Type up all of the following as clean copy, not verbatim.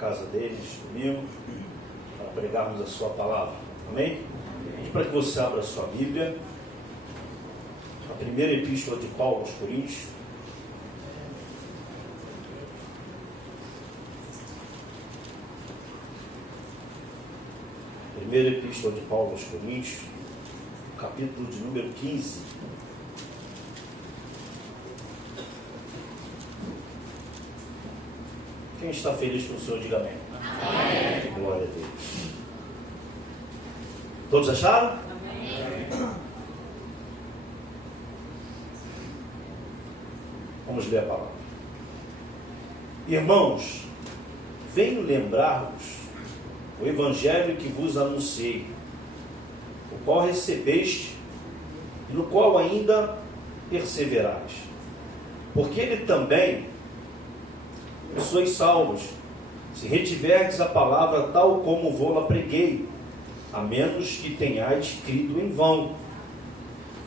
casa dele neste domingo, para pregarmos a sua palavra. Amém? E para que você abra a sua Bíblia, a primeira epístola de Paulo aos Coríntios. Primeira epístola de Paulo aos Coríntios, capítulo de número 15. Quem está feliz com o Senhor, diga amém. Amém. Glória a Deus. Todos acharam? Amém. Vamos ler a palavra. Irmãos, venho lembrar-vos o evangelho que vos anunciei, o qual recebeste e no qual ainda perseverais, porque ele também sois salvos, se retiverdes a palavra tal como vou-la preguei, a menos que tenhais crido em vão.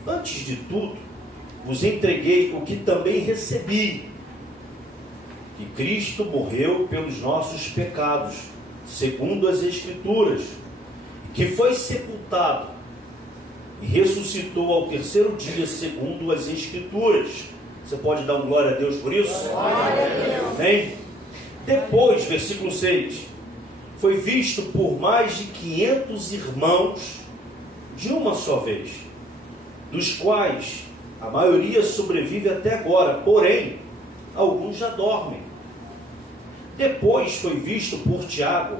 Antes de tudo, vos entreguei o que também recebi, que Cristo morreu pelos nossos pecados, segundo as Escrituras, que foi sepultado e ressuscitou ao terceiro dia, segundo as Escrituras. Você pode dar um glória a Deus por isso? Glória a Deus. Amém? Depois, versículo 6, foi visto por mais de 500 irmãos de uma só vez, dos quais a maioria sobrevive até agora, porém, alguns já dormem. Depois foi visto por Tiago,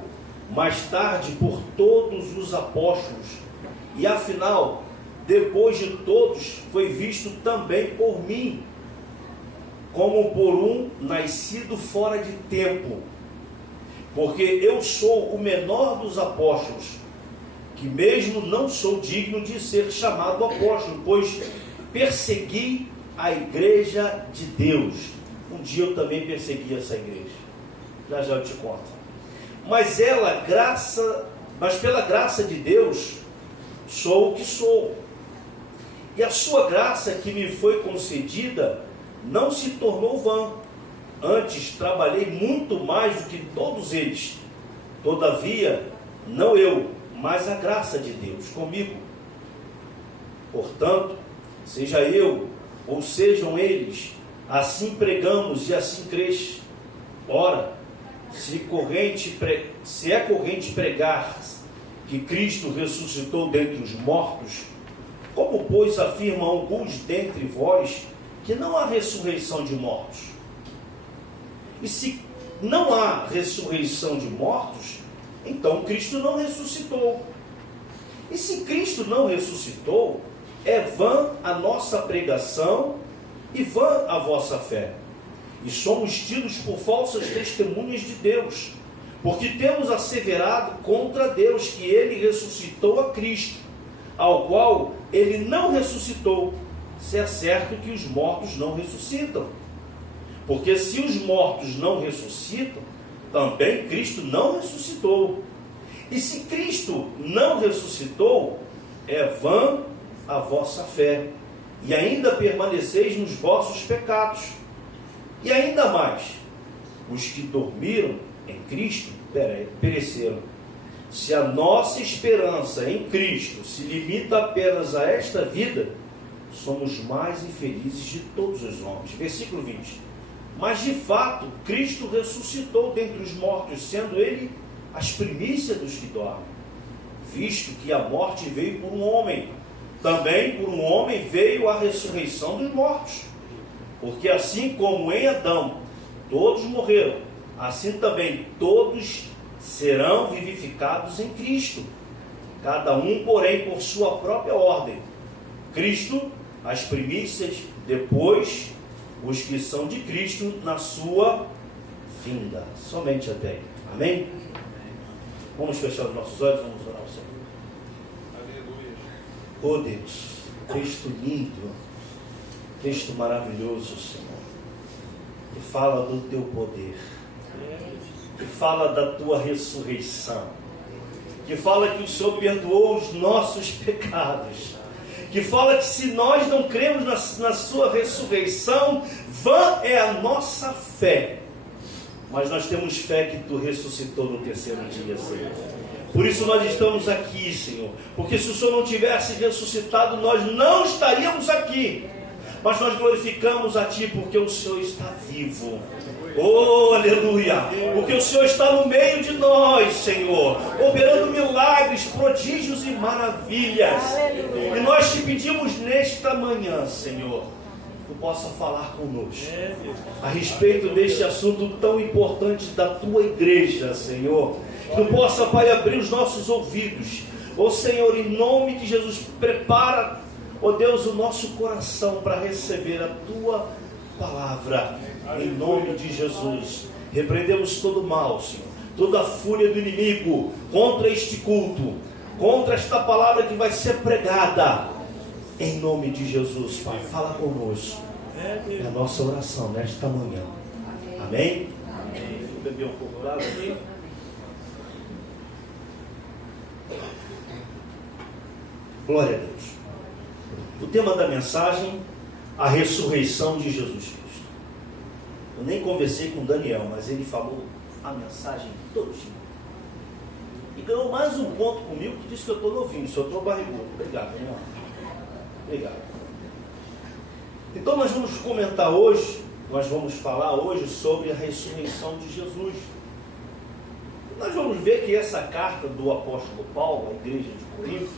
mais tarde por todos os apóstolos, e afinal, depois de todos, foi visto também por mim, como por um nascido fora de tempo, porque eu sou o menor dos apóstolos, que mesmo não sou digno de ser chamado apóstolo, pois persegui a igreja de Deus. Um dia eu também persegui essa igreja, já eu te conto. Mas pela graça de Deus, sou o que sou. E a sua graça que me foi concedida não se tornou vã. Antes trabalhei muito mais do que todos eles. Todavia, não eu, mas a graça de Deus comigo. Portanto, seja eu ou sejam eles, assim pregamos e assim cresce. Ora, se é corrente pregar que Cristo ressuscitou dentre os mortos, como, pois, afirmam alguns dentre vós que não há ressurreição de mortos? E se não há ressurreição de mortos, então Cristo não ressuscitou. E se Cristo não ressuscitou, é vã a nossa pregação e vã a vossa fé. E somos tidos por falsas testemunhas de Deus, porque temos asseverado contra Deus que ele ressuscitou a Cristo, ao qual ele não ressuscitou, se é certo que os mortos não ressuscitam. Porque se os mortos não ressuscitam, também Cristo não ressuscitou. E se Cristo não ressuscitou, é vã a vossa fé, e ainda permaneceis nos vossos pecados. E ainda mais, os que dormiram em Cristo pereceram. Se a nossa esperança em Cristo se limita apenas a esta vida, somos mais infelizes de todos os homens. Versículo 20. Mas de fato, Cristo ressuscitou dentre os mortos, sendo ele as primícias dos que dormem. Visto que a morte veio por um homem, também por um homem veio a ressurreição dos mortos. Porque assim como em Adão todos morreram, assim também todos serão vivificados em Cristo. Cada um, porém, por sua própria ordem. Cristo, as primícias, depois os que são de Cristo na sua vinda. Somente até aí. Amém? Vamos fechar os nossos olhos, vamos orar ao Senhor. Aleluia. Oh Deus, texto lindo, texto maravilhoso, Senhor, que fala do teu poder, que fala da tua ressurreição, que fala que o Senhor perdoou os nossos pecados, que fala que se nós não cremos na sua ressurreição, vã é a nossa fé. mas nós temos fé que Tu ressuscitou no terceiro dia, Senhor. Por isso nós estamos aqui, Senhor, porque se o Senhor não tivesse ressuscitado, nós não estaríamos aqui, mas nós glorificamos a Ti, porque o Senhor está vivo. Oh, aleluia, porque o Senhor está no meio de nós, Senhor, operando milagres, prodígios e maravilhas. E nós te pedimos nesta manhã, Senhor, Tu possa falar conosco a respeito deste assunto tão importante da Tua igreja, Senhor. Tu possa, Pai, abrir os nossos ouvidos. Ó Senhor, em nome de Jesus, prepara, ó Deus, o nosso coração para receber a Tua palavra. Em nome de Jesus, repreendemos todo mal, Senhor, toda a fúria do inimigo contra este culto, contra esta palavra que vai ser pregada. Em nome de Jesus, Pai, fala conosco. É a nossa oração nesta manhã. Amém? Deixa eu beber um pouco d'água aqui. Glória a Deus. O tema da mensagem: a ressurreição de Jesus Cristo. Eu nem conversei com o Daniel, mas ele falou a mensagem todinha. E ganhou mais um ponto comigo, que disse que eu estou novinho, se eu estou barrigudo. Obrigado, Daniel. Obrigado. Então nós vamos comentar hoje, nós vamos falar hoje sobre a ressurreição de Jesus. E nós vamos ver que essa carta do apóstolo Paulo, à igreja de Corinto,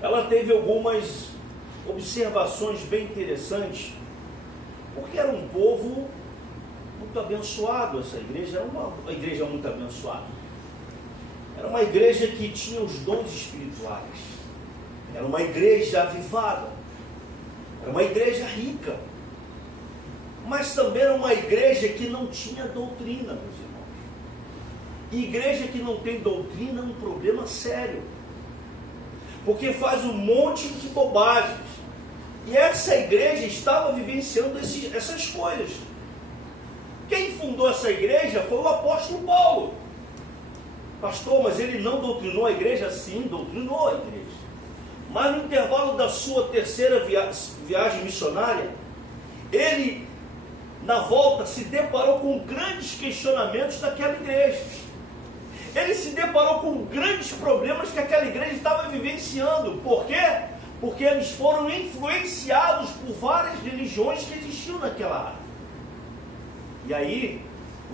ela teve algumas observações bem interessantes, porque era um povo muito abençoado. Essa igreja era uma igreja muito abençoada. Era uma igreja que tinha os dons espirituais. Era uma igreja avivada. Era uma igreja rica. Mas também era uma igreja que não tinha doutrina, meus irmãos. E igreja que não tem doutrina é um problema sério, porque faz um monte de bobagens. E essa igreja estava vivenciando essas coisas. Quem fundou essa igreja foi o apóstolo Paulo. Pastor, mas ele não doutrinou a igreja? Sim, doutrinou a igreja. Mas no intervalo da sua terceira viagem missionária, ele, na volta, se deparou com grandes questionamentos daquela igreja. Ele se deparou com grandes problemas que aquela igreja estava vivenciando. Por quê? Porque eles foram influenciados por várias religiões que existiam naquela área. E aí,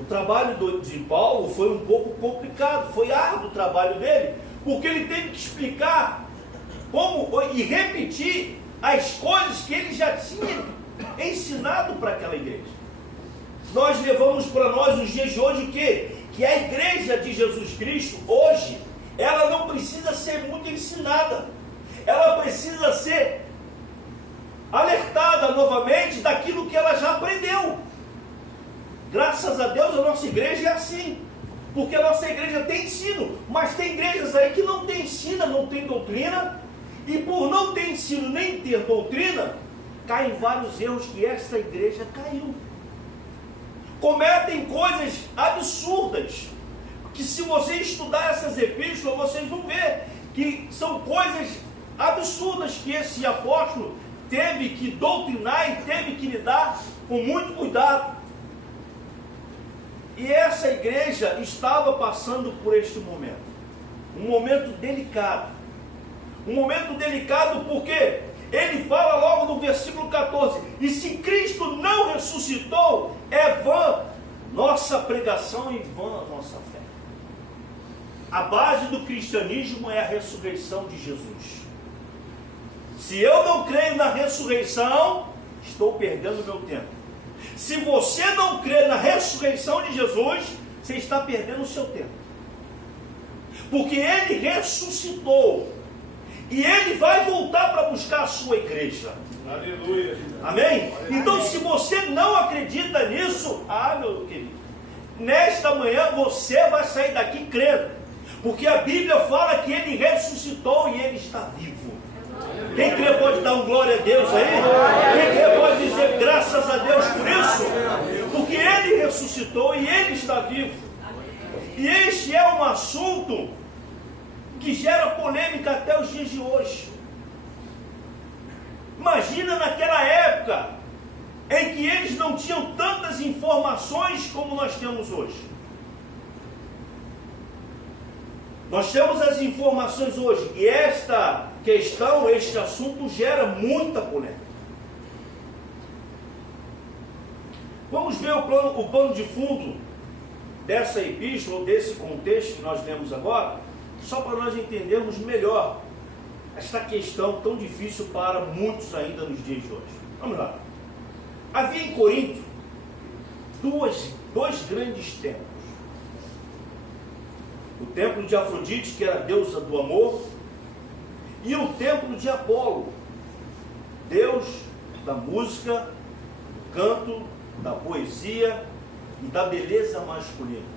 o trabalho de Paulo foi um pouco complicado, foi árduo o trabalho dele, porque ele teve que explicar como e repetir as coisas que ele já tinha ensinado para aquela igreja. Nós levamos para nós nos dias de hoje o quê? Que a igreja de Jesus Cristo, hoje, ela não precisa ser muito ensinada. Ela precisa ser alertada novamente daquilo que ela já aprendeu. Graças a Deus a nossa igreja é assim, porque a nossa igreja tem ensino, mas tem igrejas aí que não tem ensino, não tem doutrina, e por não ter ensino nem ter doutrina, caem vários erros que esta igreja caiu. Cometem coisas absurdas, que se você estudar essas epístolas, vocês vão ver que são coisas absurdas que esse apóstolo teve que doutrinar e teve que lidar com muito cuidado. E essa igreja estava passando por este momento, um momento delicado. Um momento delicado porque ele fala logo no versículo 14: e se Cristo não ressuscitou, é vã nossa pregação e vã a nossa fé. A base do cristianismo é a ressurreição de Jesus. Se eu não creio na ressurreição, estou perdendo meu tempo. Se você não crê na ressurreição de Jesus, você está perdendo o seu tempo. Porque Ele ressuscitou. E Ele vai voltar para buscar a sua igreja. Aleluia. Amém? Então, se você não acredita nisso, meu querido, nesta manhã você vai sair daqui crendo. Porque a Bíblia fala que Ele ressuscitou e Ele está vivo. Quem crê pode dar um glória a Deus aí? Quem crê pode dizer graças a Deus por isso? Porque Ele ressuscitou e Ele está vivo. E este é um assunto que gera polêmica até os dias de hoje. Imagina naquela época, em que eles não tinham tantas informações como nós temos hoje. Nós temos as informações hoje, e esta questão, este assunto gera muita polêmica. Vamos ver o pano de fundo dessa epístola, ou desse contexto que nós lemos agora, só para nós entendermos melhor esta questão tão difícil para muitos ainda nos dias de hoje. Vamos lá. Havia em Corinto dois grandes templos. O templo de Afrodite, que era a deusa do amor, e o templo de Apolo, deus da música, do canto, da poesia e da beleza masculina.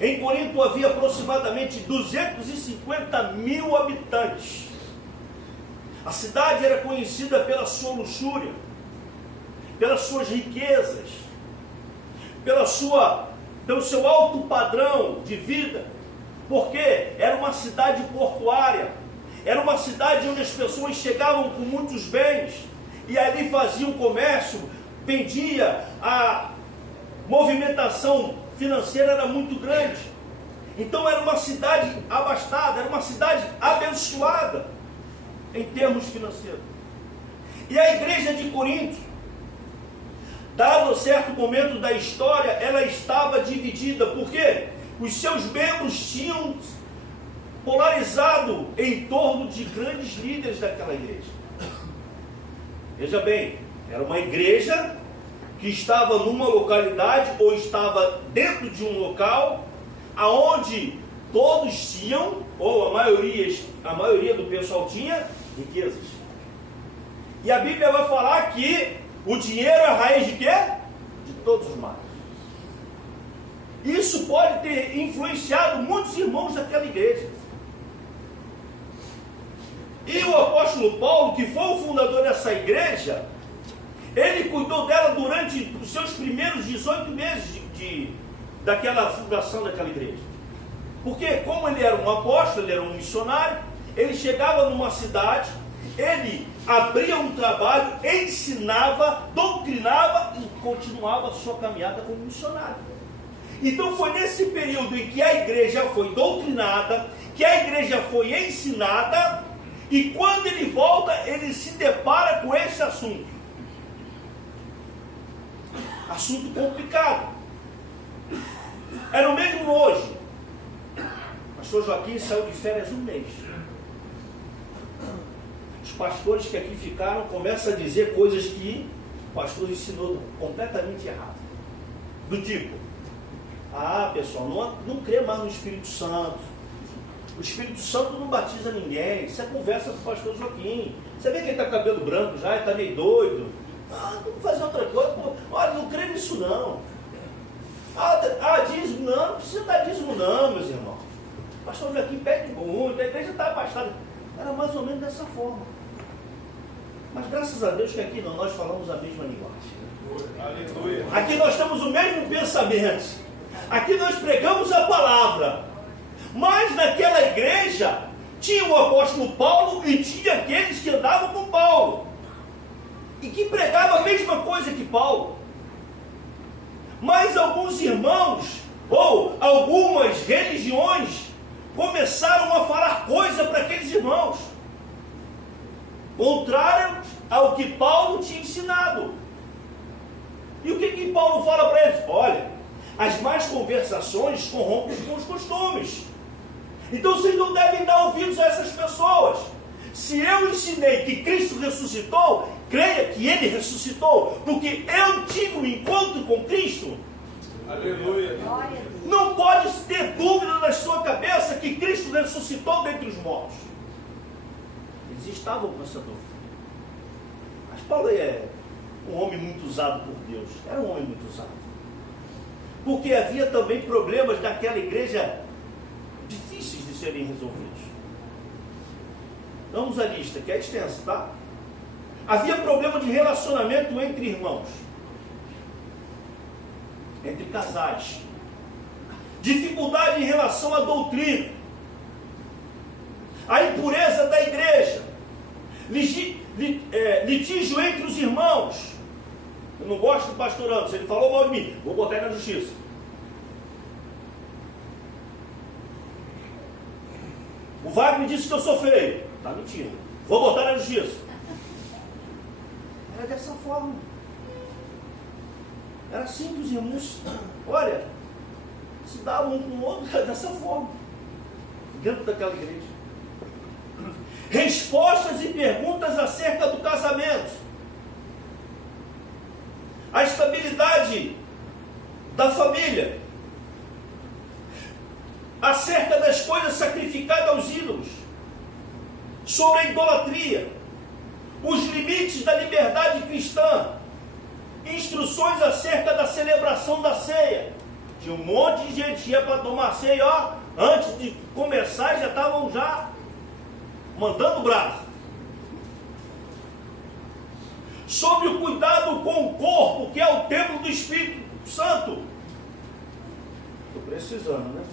Em Corinto havia aproximadamente 250 mil habitantes. A cidade era conhecida pela sua luxúria, pelas suas riquezas, pelo seu alto padrão de vida, porque era uma cidade portuária, era uma cidade onde as pessoas chegavam com muitos bens e ali faziam comércio, vendia, a movimentação financeira era muito grande. Então era uma cidade abastada, era uma cidade abençoada em termos financeiros. E a igreja de Corinto, dado certo momento da história, ela estava dividida, porque os seus membros tinham polarizado em torno de grandes líderes daquela igreja. Veja bem, era uma igreja que estava numa localidade, ou estava dentro de um local, aonde todos tinham, ou a maioria do pessoal tinha, riquezas. E a Bíblia vai falar que o dinheiro é a raiz de quê? De todos os males. Isso pode ter influenciado muitos irmãos daquela igreja. E o apóstolo Paulo, que foi o fundador dessa igreja, ele cuidou dela durante os seus primeiros 18 meses daquela fundação daquela igreja. Porque como ele era um apóstolo, ele era um missionário, ele chegava numa cidade, ele abria um trabalho, ensinava, doutrinava e continuava a sua caminhada como missionário. Então foi nesse período em que a igreja foi doutrinada, que a igreja foi ensinada, e quando ele volta, ele se depara com esse assunto. Assunto complicado. Era o mesmo hoje. O pastor Joaquim saiu de férias um mês. Os pastores que aqui ficaram começam a dizer coisas que o pastor ensinou completamente errado. Do tipo, pessoal, não crê mais no Espírito Santo. O Espírito Santo não batiza ninguém. Isso é conversa do pastor Joaquim. Você vê que ele está com cabelo branco já, ele está meio doido. Vamos fazer outra coisa. Pô. Olha, não crê nisso não. Dízimo não precisa dar dízimo não, meus irmãos. O pastor Joaquim pede muito, a igreja está afastada. Era mais ou menos dessa forma. Mas graças a Deus que aqui nós falamos a mesma linguagem. Aleluia. Aqui nós temos o mesmo pensamento. Aqui nós pregamos a palavra. Mas naquela igreja tinha o apóstolo Paulo e tinha aqueles que andavam com Paulo e que pregavam a mesma coisa que Paulo. Mas alguns irmãos ou algumas religiões começaram a falar coisa para aqueles irmãos contrário ao que Paulo tinha ensinado. E o que Paulo fala para eles? Olha, as más conversações corrompem os bons costumes. Então vocês não devem dar ouvidos a essas pessoas. Se eu ensinei que Cristo ressuscitou, creia que Ele ressuscitou, porque eu tive um encontro com Cristo. Aleluia. Não pode ter dúvida na sua cabeça que Cristo ressuscitou dentre os mortos. Eles estavam com essa dúvida. Mas Paulo é um homem muito usado por Deus. Era um homem muito usado. Porque havia também problemas naquela igreja difíceis de serem resolvidos. Vamos à lista, que é extensa, tá? Havia problema de relacionamento entre irmãos, entre casais, dificuldade em relação à doutrina, a impureza da igreja, litígio entre os irmãos, Eu não gosto do pastor Anderson, ele falou mal de mim, vou botar ele na justiça. O Wagner disse que eu sou feio. Está mentindo. Vou botar na justiça. Era dessa forma. Era assim que os irmãos, olha, se davam um com o outro, era dessa forma. Dentro daquela igreja. Respostas e perguntas acerca do casamento. A estabilidade da família. Acerca das coisas sacrificadas aos ídolos. Sobre a idolatria. Os limites da liberdade cristã. Instruções acerca da celebração da ceia. Tinha um monte de gente que ia para tomar ceia, ó, antes de começar já estavam já mandando brasa. Sobre o cuidado com o corpo, que é o templo do Espírito Santo. Estou precisando, né?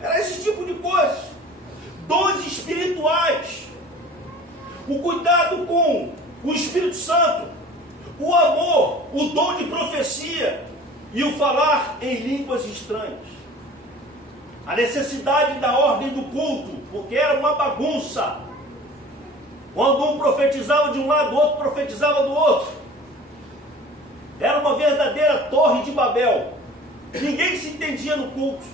Era esse tipo de coisa. Dons espirituais. O cuidado com o Espírito Santo. O amor, o dom de profecia e o falar em línguas estranhas. A necessidade da ordem do culto, porque era uma bagunça. Quando um profetizava de um lado, o outro profetizava do outro. Era uma verdadeira torre de Babel. Ninguém se entendia no culto.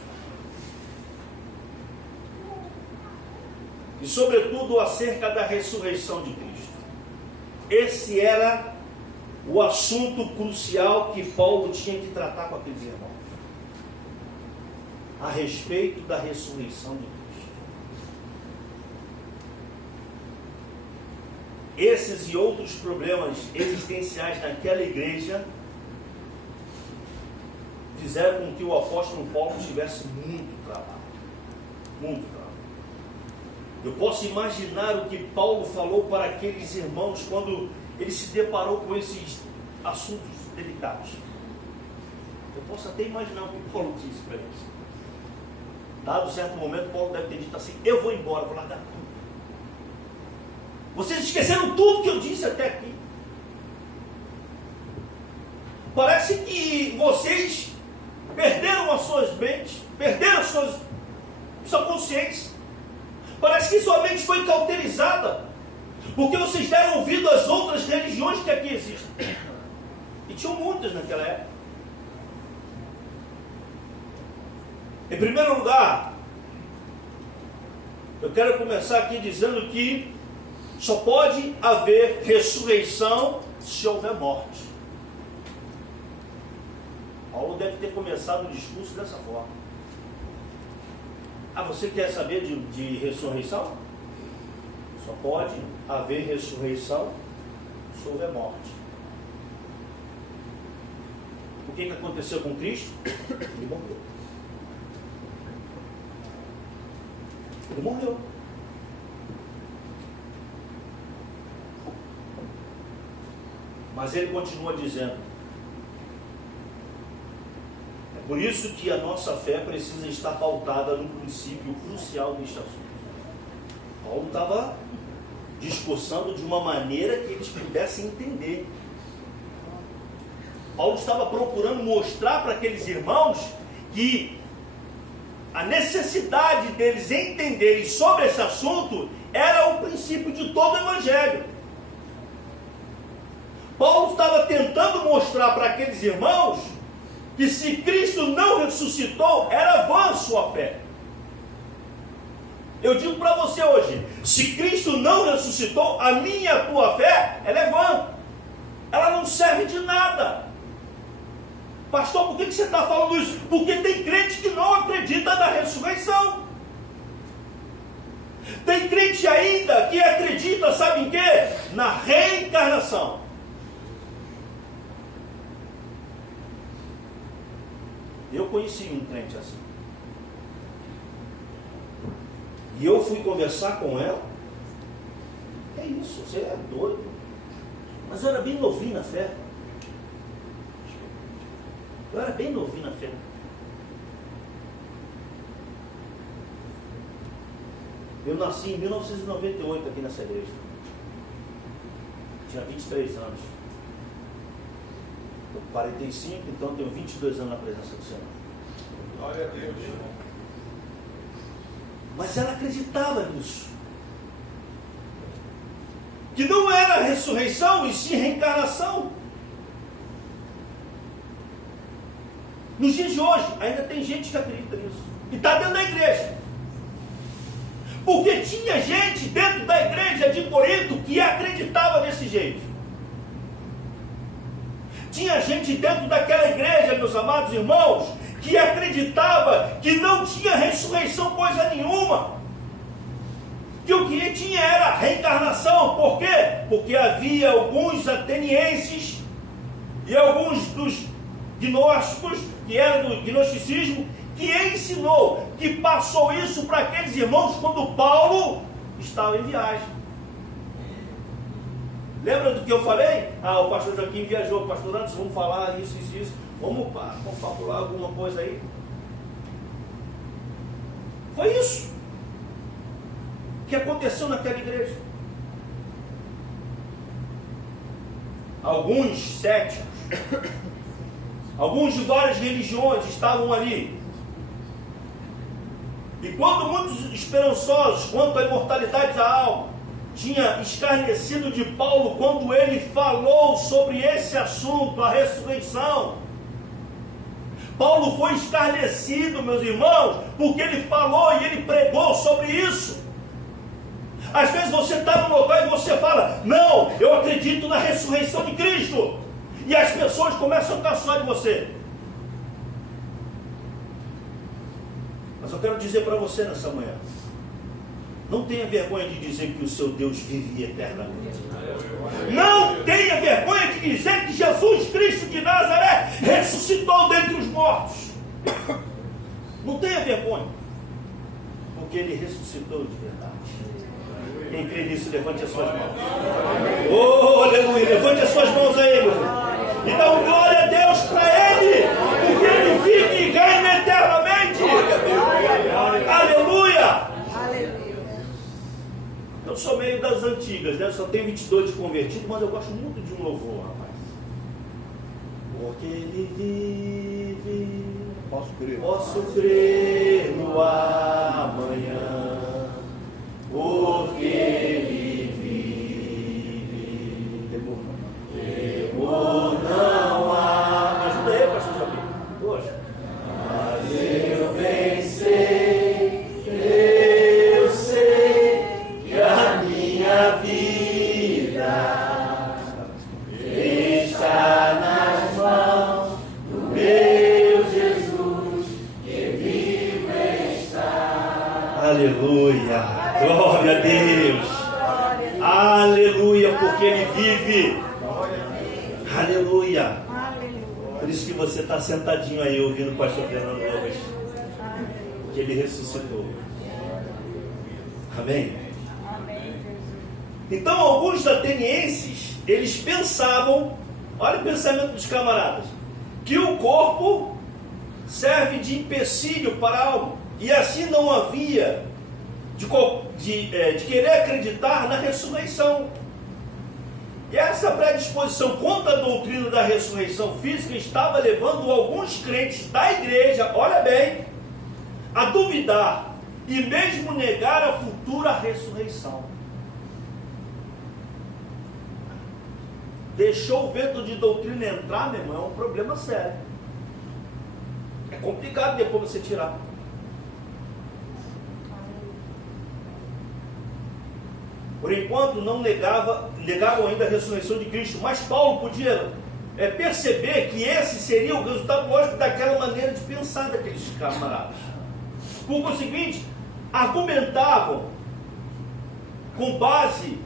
E sobretudo acerca da ressurreição de Cristo. Esse era o assunto crucial que Paulo tinha que tratar com aqueles irmãos. A respeito da ressurreição de Cristo. Esses e outros problemas existenciais naquela igreja fizeram com que o apóstolo Paulo tivesse muito trabalho. Muito trabalho. Eu posso imaginar o que Paulo falou para aqueles irmãos quando ele se deparou com esses assuntos delicados. Eu posso até imaginar o que Paulo disse para eles. Dado certo momento, Paulo deve ter dito assim: eu vou embora, vou largar tudo. Vocês esqueceram tudo que eu disse até aqui. Parece que vocês perderam as suas mentes, perderam sua consciência. Parece que sua mente foi cauterizada, porque vocês deram ouvido às outras religiões que aqui existem. E tinham muitas naquela época. Em primeiro lugar, eu quero começar aqui dizendo que só pode haver ressurreição se houver morte. Paulo deve ter começado o discurso dessa forma. Ah, você quer saber de ressurreição? Só pode haver ressurreição se houver morte. O que aconteceu com Cristo? Ele morreu. Ele morreu. Mas ele continua dizendo: é por isso que a nossa fé precisa estar pautada no princípio crucial deste assunto. Paulo estava discursando de uma maneira que eles pudessem entender. Paulo estava procurando mostrar para aqueles irmãos que a necessidade deles entenderem sobre esse assunto era o princípio de todo o Evangelho. Paulo estava tentando mostrar para aqueles irmãos que se Cristo não ressuscitou, era vã a sua fé. Eu digo para você hoje, se Cristo não ressuscitou, a minha e a tua fé, ela é vã. Ela não serve de nada. Pastor, por que você está falando isso? Porque tem crente que não acredita na ressurreição. Tem crente ainda que acredita, sabe em quê? Na reencarnação. Eu conheci um crente assim. E eu fui conversar com ela. É isso, você é doido. Mas eu era bem novinho na fé. Eu era bem novinho na fé. Eu nasci em 1998 aqui nessa igreja. tinha 23 anos. Estou com 45, então tenho 22 anos na presença do Senhor. Glória a Deus. Mas ela acreditava nisso. Que não era ressurreição, e sim reencarnação. Nos dias de hoje, ainda tem gente que acredita nisso. E está dentro da igreja. Porque tinha gente dentro da igreja de Corinto que acreditava desse jeito. Tinha gente dentro daquela igreja, meus amados irmãos, que acreditava que não tinha ressurreição coisa nenhuma. Que o que tinha era reencarnação. Por quê? Porque havia alguns atenienses e alguns dos gnósticos, que eram do gnosticismo, que ensinou, que passou isso para aqueles irmãos quando Paulo estava em viagem. Lembra do que eu falei? O pastor Joaquim viajou, pastor Anderson, vamos falar isso. Vamos falar alguma coisa aí. Foi isso que aconteceu naquela igreja. Alguns céticos, alguns de várias religiões estavam ali. E quando muitos esperançosos quanto à imortalidade da alma tinha escarnecido de Paulo quando ele falou sobre esse assunto, a ressurreição, Paulo foi escarnecido, meus irmãos, porque ele falou e ele pregou sobre isso. Às vezes você está no local e você fala, não, eu acredito na ressurreição de Cristo, e as pessoas começam a caçoar de você. Mas eu quero dizer para você nessa manhã, não tenha vergonha de dizer que o seu Deus vive eternamente. Não tenha vergonha de dizer que Jesus Cristo de Nazaré ressuscitou dentre os mortos. Não tenha vergonha, porque Ele ressuscitou de verdade. Quem crê nisso, levante as suas mãos. Oh, aleluia, levante as suas mãos aí, meu filho. E dá um glória a Deus para Ele, porque Ele vive e reina eternamente. Aleluia. Eu sou meio das antigas, né? Eu só tenho 22 de convertido, mas eu gosto muito de um louvor, rapaz. Porque Ele vive, posso crer no amanhã, porque Ele vive, temor não há. Me ajuda aí, pastor Joaquim. Poxa. Mas eu venci, eu sei que a minha vida está nas mãos do meu Jesus, que vivo está. Aleluia. Glória a Deus. Aleluia, porque Ele vive. Aleluia. Por isso que você está sentadinho aí ouvindo o pastor Fernando Lucas, porque Ele ressuscitou. Amém? Então alguns atenienses, eles pensavam, olha o pensamento dos camaradas, que o corpo serve de empecilho para a alma, e assim não havia de querer acreditar na ressurreição. E essa predisposição contra a doutrina da ressurreição física estava levando alguns crentes da igreja, olha bem, a duvidar e mesmo negar a futura ressurreição. Deixou o vento de doutrina entrar, meu irmão, é um problema sério. É complicado depois você tirar. Por enquanto não negavam ainda a ressurreição de Cristo, mas Paulo podia perceber que esse seria o resultado lógico daquela maneira de pensar daqueles camaradas. Por conseguinte, argumentavam com base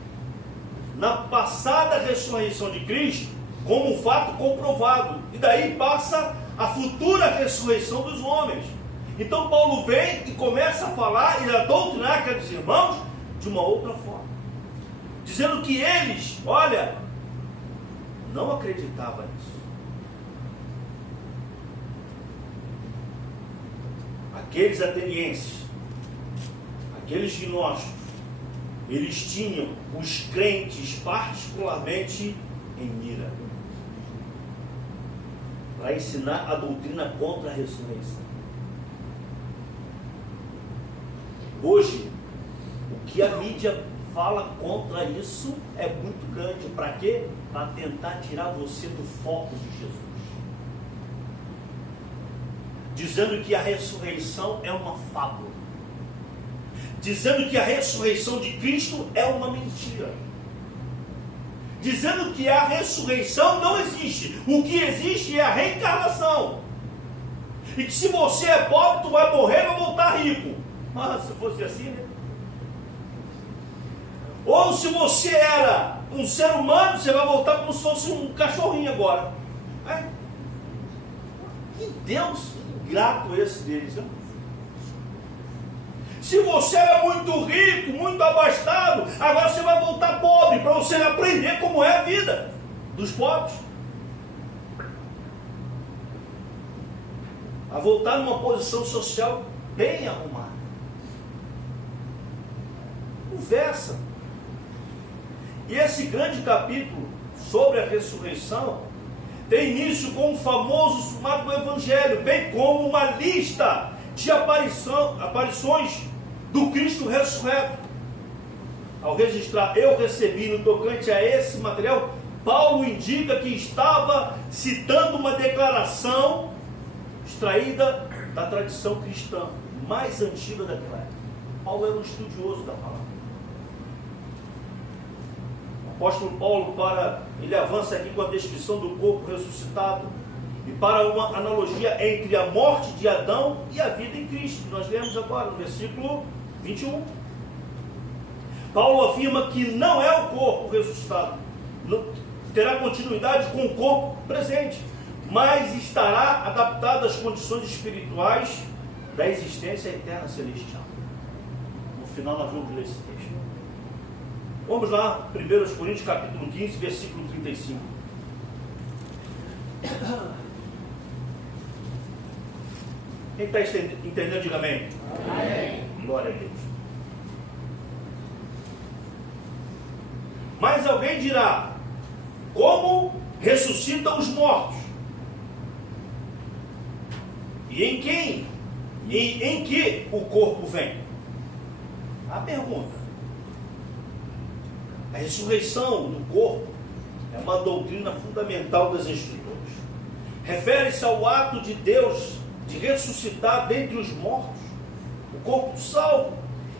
na passada ressurreição de Cristo como um fato comprovado, e daí passa a futura ressurreição dos homens. Então Paulo vem e começa a falar e a doutrinar aqueles irmãos de uma outra forma, dizendo que eles, olha, não acreditavam nisso. Aqueles atenienses, aqueles gnósticos, eles tinham os crentes particularmente em mira, para ensinar a doutrina contra a ressurreição. Hoje, o que a mídia fala contra isso é muito grande. Para quê? Para tentar tirar você do foco de Jesus. Dizendo que a ressurreição é uma fábula. Dizendo que a ressurreição de Cristo é uma mentira. Dizendo que a ressurreição não existe. O que existe é a reencarnação. E que se você é pobre, tu vai morrer e vai voltar rico. Mas se fosse assim, né? Ou se você era um ser humano, você vai voltar como se fosse um cachorrinho agora. É? Que Deus ingrato esse deles, né? Se você era muito rico, muito abastado, agora você vai voltar pobre, para você aprender como é a vida dos pobres. A voltar numa posição social bem arrumada. Conversa. E esse grande capítulo sobre a ressurreição tem início com um famoso sumário do Evangelho, bem como uma lista de aparições do Cristo ressurreto. Ao registrar, eu recebi no tocante a esse material, Paulo indica que estava citando uma declaração extraída da tradição cristã mais antiga daquela época. Paulo era um estudioso da palavra. O apóstolo Paulo, ele avança aqui com a descrição do corpo ressuscitado e para uma analogia entre a morte de Adão e a vida em Cristo. Nós lemos agora no versículo 21. Paulo afirma que não é o corpo ressuscitado, terá continuidade com o corpo presente, mas estará adaptado às condições espirituais da existência eterna celestial. No final nós vamos ler esse texto. Vamos lá, 1 Coríntios capítulo 15, versículo 35. Quem está entendendo, diga amém. Amém. Glória a Deus. Mas alguém dirá: como ressuscitam os mortos? E em quem? E em que o corpo vem? A pergunta. A ressurreição do corpo é uma doutrina fundamental das Escrituras. Refere-se ao ato de Deus de ressuscitar dentre os mortos o corpo salvo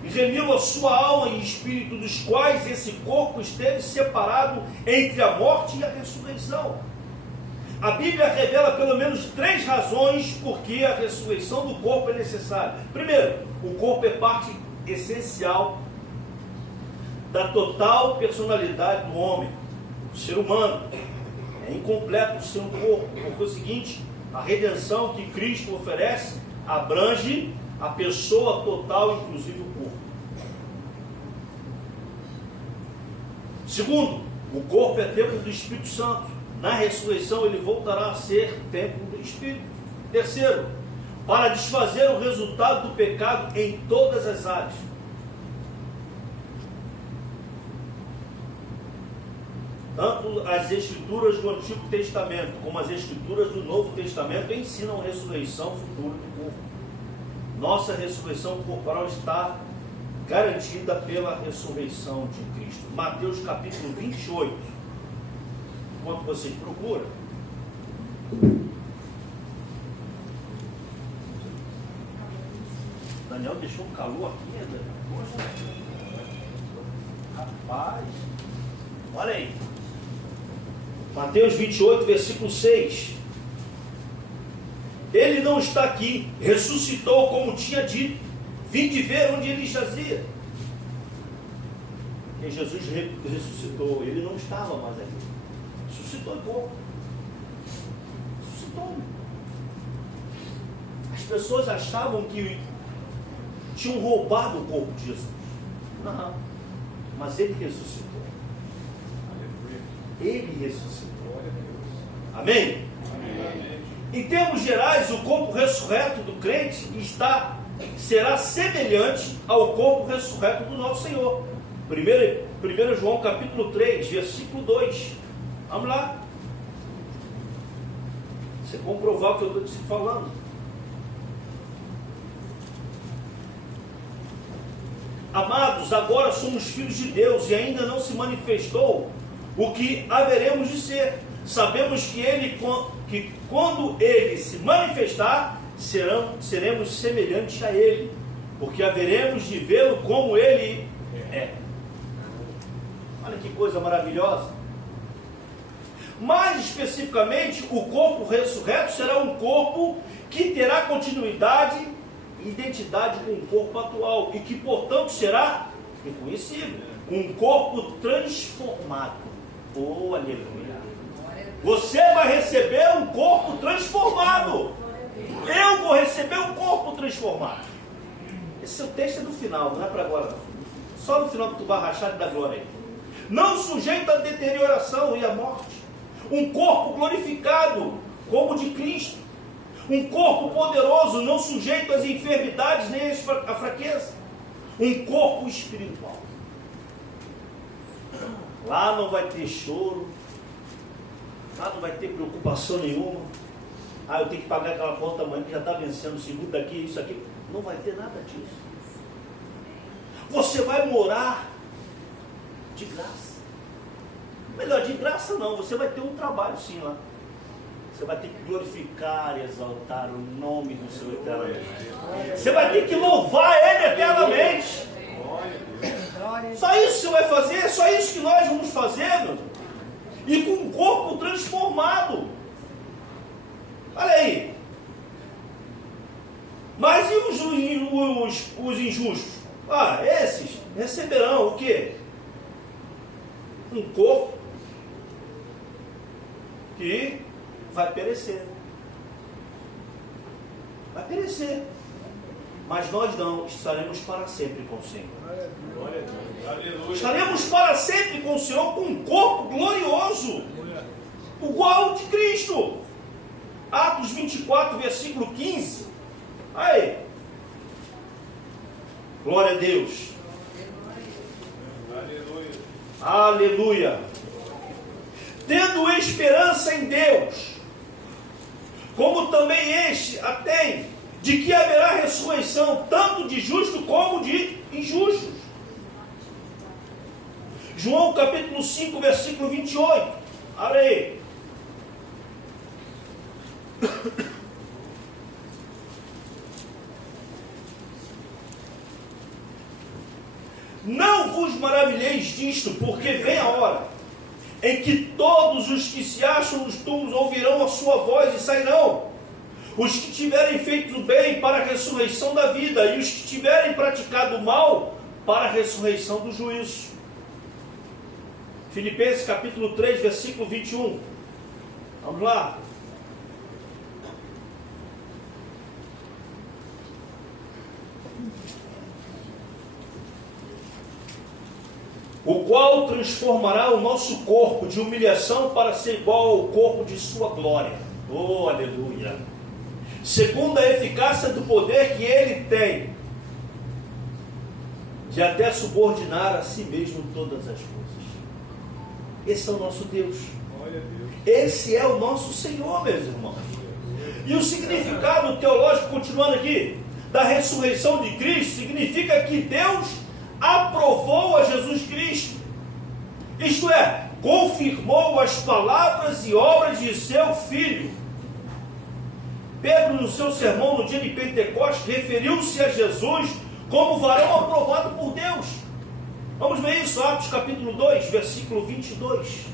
e remiu a sua alma e espírito, dos quais esse corpo esteve separado entre a morte e a ressurreição. A Bíblia revela pelo menos 3 razões por que a ressurreição do corpo é necessária. Primeiro, o corpo é parte essencial da total personalidade do homem, do ser humano. É incompleto sem um corpo, porque é o seguinte: a redenção que Cristo oferece abrange a pessoa total, inclusive o corpo. Segundo, o corpo é templo do Espírito Santo. Na ressurreição ele voltará a ser templo do Espírito. Terceiro, para desfazer o resultado do pecado em todas as áreas. Tanto as escrituras do Antigo Testamento como as escrituras do Novo Testamento ensinam a ressurreição futura do corpo. Nossa ressurreição corporal está garantida pela ressurreição de Cristo. Mateus capítulo 28. Enquanto vocês procuram, Daniel deixou um calor aqui, rapaz, olha aí. Mateus 28, versículo 6. Ele não está aqui, ressuscitou como tinha dito. Vinde ver onde ele jazia. E Jesus ressuscitou, ele não estava mais aqui. Ressuscitou em corpo. Ressuscitou. As pessoas achavam que tinham roubado o corpo de Jesus. Não, mas ele ressuscitou. Ele ressuscitou. Amém? Amém? Em termos gerais, o corpo ressurreto do crente será semelhante ao corpo ressurreto do nosso Senhor. 1 João capítulo 3, versículo 2. Vamos lá. Você comprovar o que eu estou te falando. Amados, agora somos filhos de Deus e ainda não se manifestou o que haveremos de ser. Sabemos que quando Ele se manifestar, seremos semelhantes a Ele, porque haveremos de vê-lo como Ele é. Olha que coisa maravilhosa. Mais especificamente, o corpo ressurreto será um corpo que terá continuidade e identidade com o corpo atual e que, portanto, será reconhecido. Um corpo transformado. Oh, aleluia! Você vai receber um corpo transformado. Eu vou receber um corpo transformado. Esse seu texto é do final, não é para agora não. Só no final que tu vai rachar da glória. Não sujeito à deterioração e à morte. Um corpo glorificado como o de Cristo. Um corpo poderoso, não sujeito às enfermidades nem à fraqueza. Um corpo espiritual. Lá não vai ter choro. Lá não vai ter preocupação nenhuma. Ah, eu tenho que pagar aquela conta amanhã que já está vencendo, o seguro daqui, isso aqui. Não vai ter nada disso. Você vai morar de graça. Melhor, de graça não, você vai ter um trabalho sim lá. Você vai ter que glorificar e exaltar o nome do Senhor eternamente. Você vai ter que louvar Ele eternamente. Só isso você vai fazer, só isso que nós vamos fazer, meu. E com um corpo transformado. Olha aí. Mas e os injustos? Ah, esses receberão o quê? Um corpo que vai perecer. Vai perecer. Mas nós não, estaremos para sempre com o Senhor. Estaremos para sempre com o Senhor com um corpo glorioso, igual ao de Cristo. Atos 24, versículo 15. Aí. Glória a Deus. Aleluia. Aleluia. Tendo esperança em Deus, como também este a tem, de que haverá ressurreição tanto de justo como de injustos. João capítulo 5, versículo 28. Olha aí. Não vos maravilheis disto, porque vem a hora em que todos os que se acham nos túmulos ouvirão a sua voz e sairão. Os que tiverem feito o bem para a ressurreição da vida, e os que tiverem praticado o mal para a ressurreição do juízo. Filipenses capítulo 3, versículo 21. Vamos lá. O qual transformará o nosso corpo de humilhação para ser igual ao corpo de sua glória. Oh, aleluia! Segundo a eficácia do poder que Ele tem, de até subordinar a si mesmo todas as coisas. Esse é o nosso Deus. Esse é o nosso Senhor, meus irmãos. E o significado teológico, continuando aqui, da ressurreição de Cristo, significa que Deus aprovou a Jesus Cristo, isto é, confirmou as palavras e obras de seu Filho. Pedro, no seu sermão no dia de Pentecostes, referiu-se a Jesus como varão aprovado por Deus. Vamos ver isso, Atos capítulo 2, versículo 22.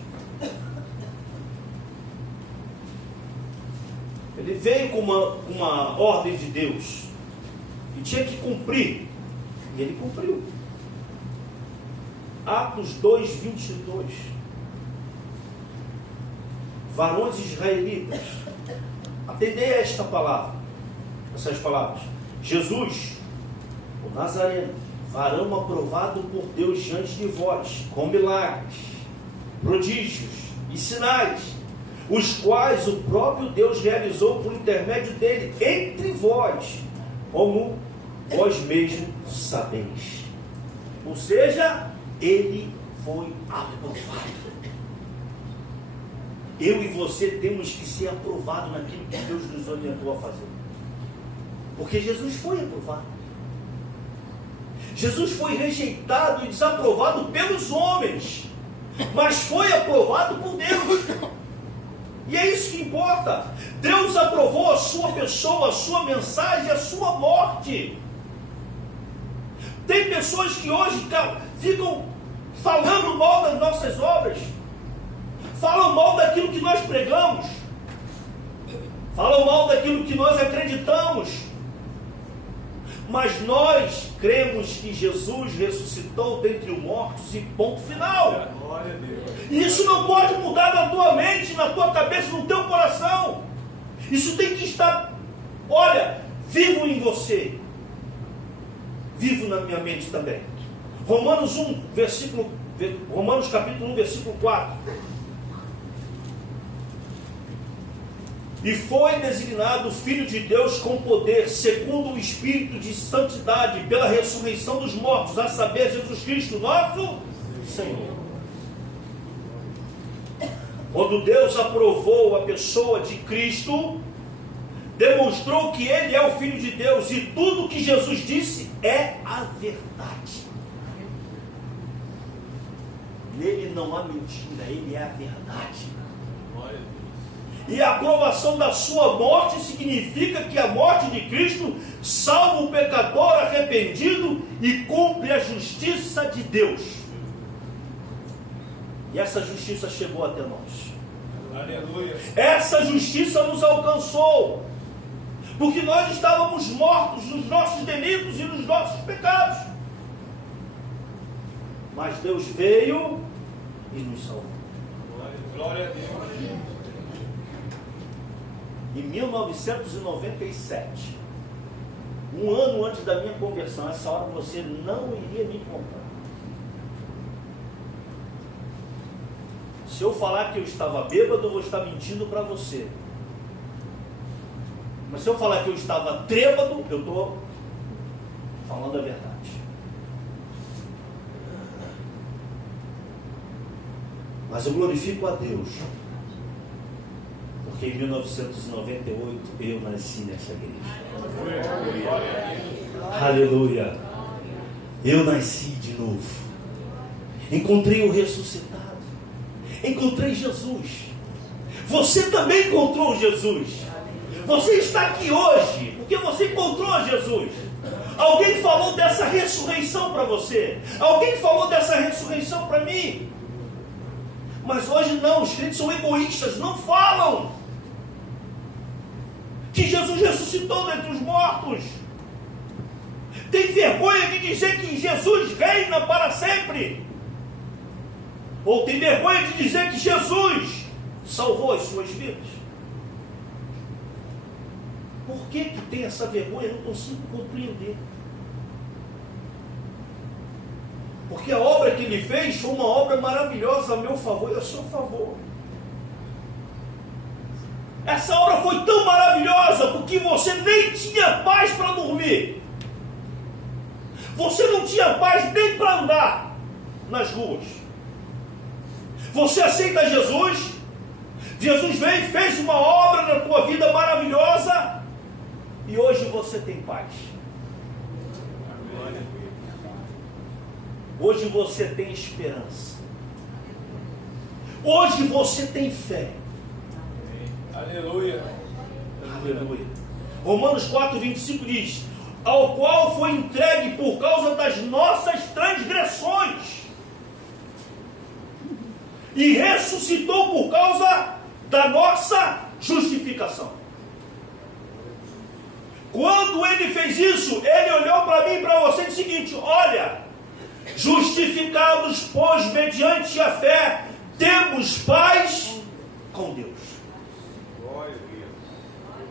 Ele veio com uma ordem de Deus e tinha que cumprir, e ele cumpriu. Atos 2, 22. Varões israelitas, atendei a esta palavra, essas palavras. Jesus, o Nazareno, varão aprovado por Deus diante de vós, com milagres, prodígios e sinais, os quais o próprio Deus realizou por intermédio dele entre vós, como vós mesmos sabeis. Ou seja, ele foi aprovado. Eu e você temos que ser aprovados naquilo que Deus nos orientou a fazer. Porque Jesus foi aprovado. Jesus foi rejeitado e desaprovado pelos homens, mas foi aprovado por Deus. E é isso que importa. Deus aprovou a sua pessoa, a sua mensagem, a sua morte. Tem pessoas que hoje ficam falando mal das nossas obras, falam mal daquilo que nós pregamos, falam mal daquilo que nós acreditamos. Mas nós cremos que Jesus ressuscitou dentre os mortos e ponto final. E isso não pode mudar na tua mente, na tua cabeça, no teu coração. Isso tem que estar, vivo em você. Vivo na minha mente também. Romanos capítulo 1, versículo 4. E foi designado Filho de Deus com poder, segundo o Espírito de santidade, pela ressurreição dos mortos, a saber, Jesus Cristo, nosso Senhor. Quando Deus aprovou a pessoa de Cristo, demonstrou que Ele é o Filho de Deus, e tudo que Jesus disse é a verdade. Nele não há mentira, Ele é a verdade. E a aprovação da sua morte significa que a morte de Cristo salva o pecador arrependido e cumpre a justiça de Deus. E essa justiça chegou até nós. Aleluia. Essa justiça nos alcançou, porque nós estávamos mortos nos nossos delitos e nos nossos pecados. Mas Deus veio e nos salvou. Glória a Deus. Em 1997, um ano antes da minha conversão, essa hora você não iria me encontrar. Se eu falar que eu estava bêbado, eu vou estar mentindo para você. Mas se eu falar que eu estava trêbado, eu estou falando a verdade. Mas eu glorifico a Deus, porque em 1998 eu nasci nessa igreja. Aleluia. Eu nasci de novo. Encontrei o ressuscitado. Encontrei Jesus. Você também encontrou Jesus. Você está aqui hoje porque você encontrou Jesus. Alguém falou dessa ressurreição para você. Alguém falou dessa ressurreição para mim. Mas hoje não, os crentes são egoístas, não falam que Jesus ressuscitou dentre os mortos. Tem vergonha de dizer que Jesus reina para sempre. Ou tem vergonha de dizer que Jesus salvou as suas vidas. Por que tem essa vergonha? Eu não consigo compreender. Porque a obra que ele fez foi uma obra maravilhosa a meu favor e a seu favor. Essa obra foi tão maravilhosa porque você nem tinha paz para dormir. Você não tinha paz nem para andar nas ruas. Você aceita Jesus, Jesus veio e fez uma obra na tua vida maravilhosa e hoje você tem paz. Hoje você tem esperança. Hoje você tem fé. Aleluia. Aleluia. Romanos 4:25 diz: ao qual foi entregue por causa das nossas transgressões e ressuscitou por causa da nossa justificação. Quando ele fez isso, ele olhou para mim e para você e disse o seguinte: olha, justificados, pois, mediante a fé, temos paz com Deus.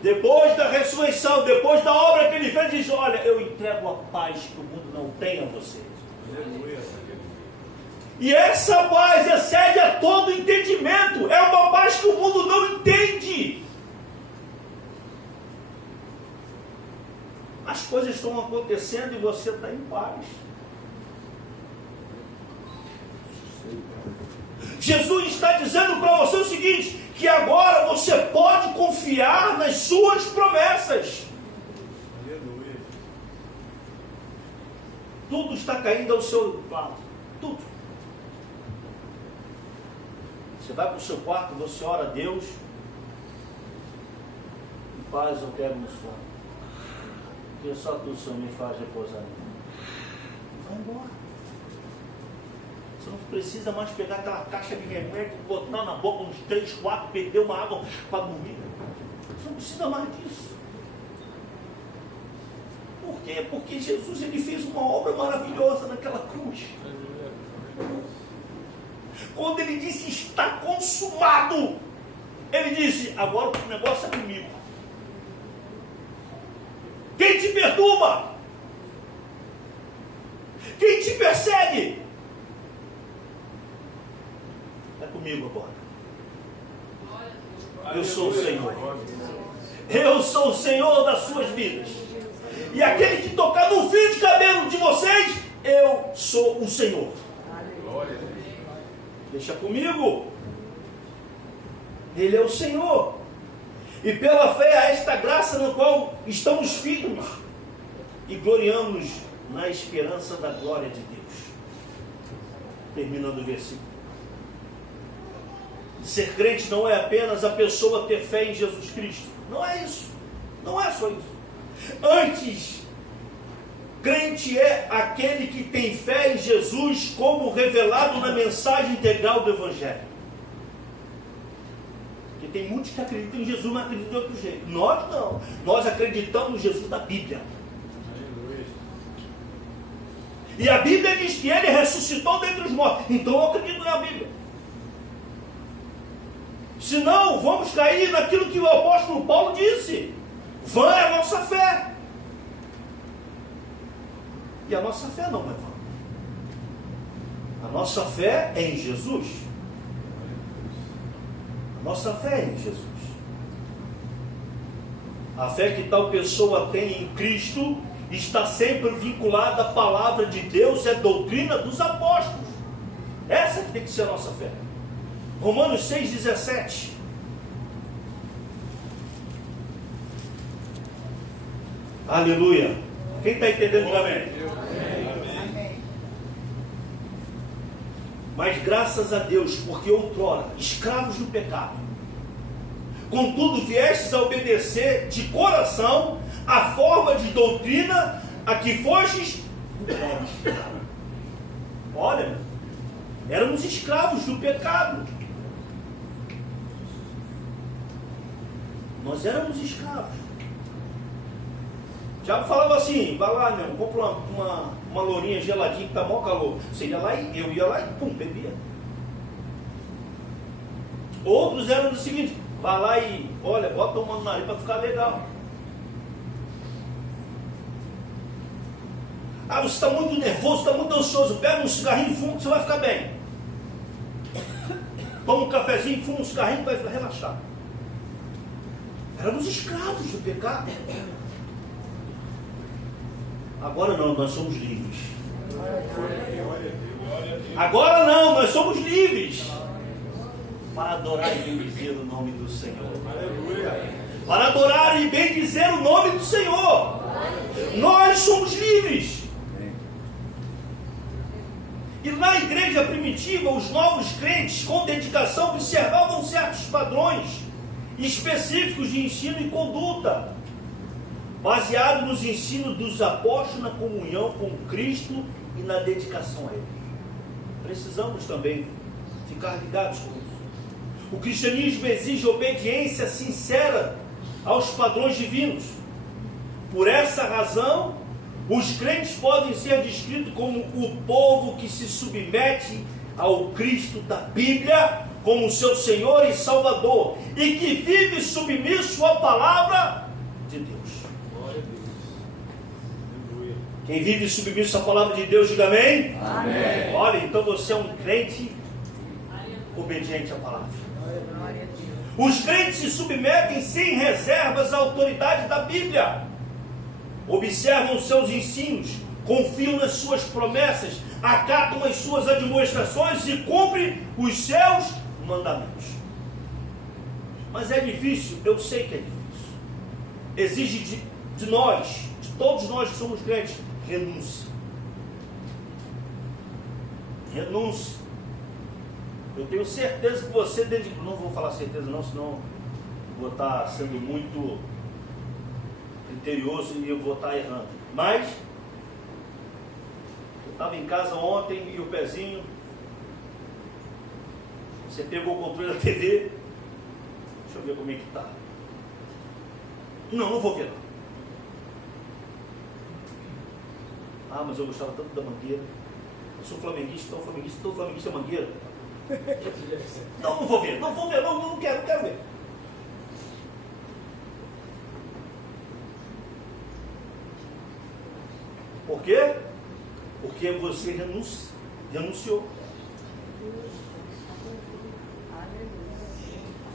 Depois da ressurreição, depois da obra que ele fez, diz: olha, eu entrego a paz que o mundo não tem a vocês. E essa paz excede a todo entendimento. É uma paz que o mundo não entende. As coisas estão acontecendo e você está em paz. Jesus está dizendo para você o seguinte, que agora você pode confiar nas suas promessas. Aleluia. Tudo está caindo ao seu lado. Tudo. Você vai para o seu quarto, você ora a Deus. Em paz eu quero no sono. Porque só tu, Senhor, me faz repousar. Vai embora. Você não precisa mais pegar aquela caixa de remédio, botar na boca uns 3, 4, perder uma água para dormir. Você não precisa mais disso. Por quê? Porque Jesus ele fez uma obra maravilhosa naquela cruz. Quando ele disse está consumado, ele disse, agora o negócio é comigo. Quem te perturba? Quem te persegue? É comigo agora. Eu sou o Senhor. Eu sou o Senhor das suas vidas. E aquele que tocar no fio de cabelo de vocês, eu sou o Senhor. Deixa comigo. Ele é o Senhor. E pela fé a esta graça na qual estamos firmes e gloriamos na esperança da glória de Deus. Terminando o versículo. Ser crente não é apenas a pessoa ter fé em Jesus Cristo. Não é isso. Não é só isso. Antes, crente é aquele que tem fé em Jesus como revelado na mensagem integral do Evangelho. Porque tem muitos que acreditam em Jesus, mas acreditam de outro jeito. Nós não. Nós acreditamos no Jesus da Bíblia. E a Bíblia diz que ele ressuscitou dentre os mortos. Então eu acredito na Bíblia. Senão, vamos cair naquilo que o apóstolo Paulo disse. Vã é a nossa fé. E a nossa fé não é vã. A nossa fé é em Jesus. A nossa fé é em Jesus. A fé que tal pessoa tem em Cristo está sempre vinculada à palavra de Deus e à doutrina dos apóstolos. Essa que tem que ser a nossa fé. Romanos 6,17. Aleluia. Quem está entendendo, amém? Amém. Mas graças a Deus, porque outrora, escravos do pecado, contudo viestes a obedecer de coração a forma de doutrina a que fostes. Olha, éramos escravos do pecado. Nós éramos escravos. O diabo falava assim, vai lá, meu, compra uma lourinha geladinha que está mó calor. Você ia lá e eu ia lá e pum, bebia. Outros eram do seguinte, vai lá e, olha, bota uma no nariz para ficar legal. Ah, você está muito nervoso, está muito ansioso, pega um cigarrinho e fuma que você vai ficar bem. Toma um cafezinho e fuma um cigarrinho que vai relaxar. Éramos escravos do pecado. Agora não, nós somos livres. Agora não, nós somos livres. Para adorar e bendizer o nome do Senhor. Para adorar e bendizer o nome do Senhor. Nós somos livres. E na igreja primitiva, os novos crentes, com dedicação, observavam certos padrões específicos de ensino e conduta, baseado nos ensinos dos apóstolos, na comunhão com Cristo e na dedicação a Ele. Precisamos também ficar ligados com isso. O cristianismo exige obediência sincera aos padrões divinos. Por essa razão, os crentes podem ser descritos como o povo que se submete ao Cristo da Bíblia como seu Senhor e Salvador e que vive submisso à palavra de Deus. Quem vive submisso à palavra de Deus, diga amém. Amém. Olha, então você é um crente obediente à palavra. Os crentes se submetem sem reservas à autoridade da Bíblia. Observam seus ensinos, confiam nas suas promessas, acatam as suas admoestações e cumprem os seus mandamentos. Mas é difícil, eu sei que é difícil. Exige de nós, de todos nós que somos crentes, renúncia. Renúncia. Eu tenho certeza que você, não vou falar certeza não, senão vou estar sendo muito criterioso e eu vou estar errando. Mas eu estava em casa ontem e o pezinho, você pegou o controle da TV, deixa eu ver como é que está. Não vou ver não. Ah, mas eu gostava tanto da Mangueira. Eu sou flamenguista, todo flamenguista é Mangueira. Não vou ver, não quero ver. Por quê? Porque você renunciou.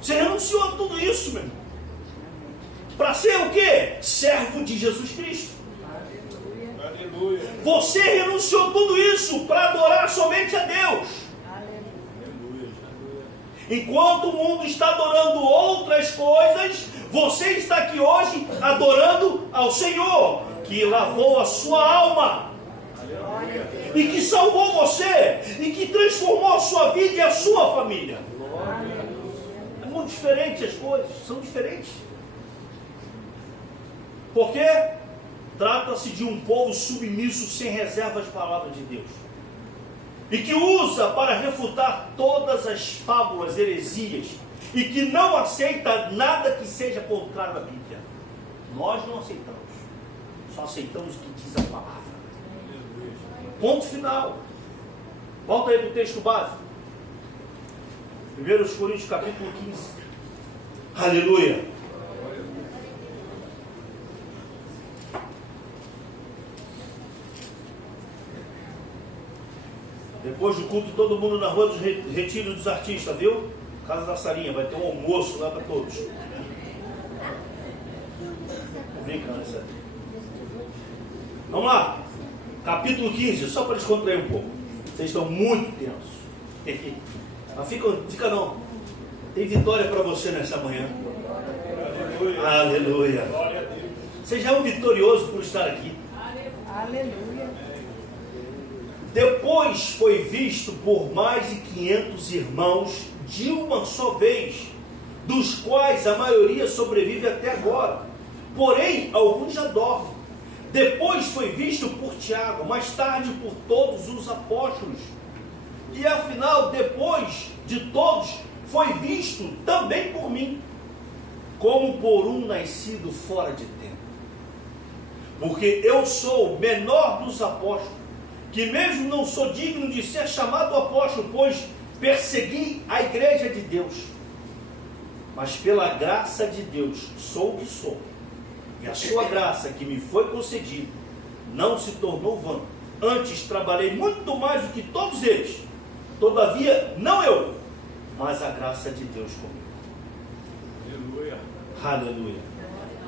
Você renunciou a tudo isso, meu irmão. Para ser o quê? Servo de Jesus Cristo. Aleluia. Você renunciou tudo isso para adorar somente a Deus. Aleluia. Enquanto o mundo está adorando outras coisas, você está aqui hoje adorando ao Senhor, que lavou a sua alma, e que salvou você, e que transformou a sua vida e a sua família. É muito diferente as coisas, são diferentes. Porque trata-se de um povo submisso sem reserva às palavras de Deus, e que usa para refutar todas as fábulas, heresias, e que não aceita nada que seja contrário à Bíblia. Nós não aceitamos, só aceitamos o que diz a palavra. Ponto final. Volta aí para o texto base. 1 Coríntios capítulo 15. Aleluia. Depois do culto, todo mundo na rua dos retiros dos artistas, viu? Casa da Sarinha, vai ter um almoço lá para todos. Tô brincando, isso aí. Vamos lá. Capítulo 15, só para descontrair um pouco. Vocês estão muito tensos. Mas fica não. Tem vitória para você nessa manhã. Aleluia. Aleluia. Você já é um vitorioso por estar aqui. Aleluia. Depois foi visto por mais de 500 irmãos de uma só vez, dos quais a maioria sobrevive até agora. Porém, alguns já dormem. Depois foi visto por Tiago, mais tarde por todos os apóstolos. E afinal, depois de todos, foi visto também por mim, como por um nascido fora de tempo. Porque eu sou o menor dos apóstolos, que mesmo não sou digno de ser chamado apóstolo, pois persegui a igreja de Deus. Mas pela graça de Deus sou o que sou. E a sua graça que me foi concedida não se tornou vã. Antes trabalhei muito mais do que todos eles. Todavia, não eu, mas a graça de Deus comigo. Aleluia. Aleluia.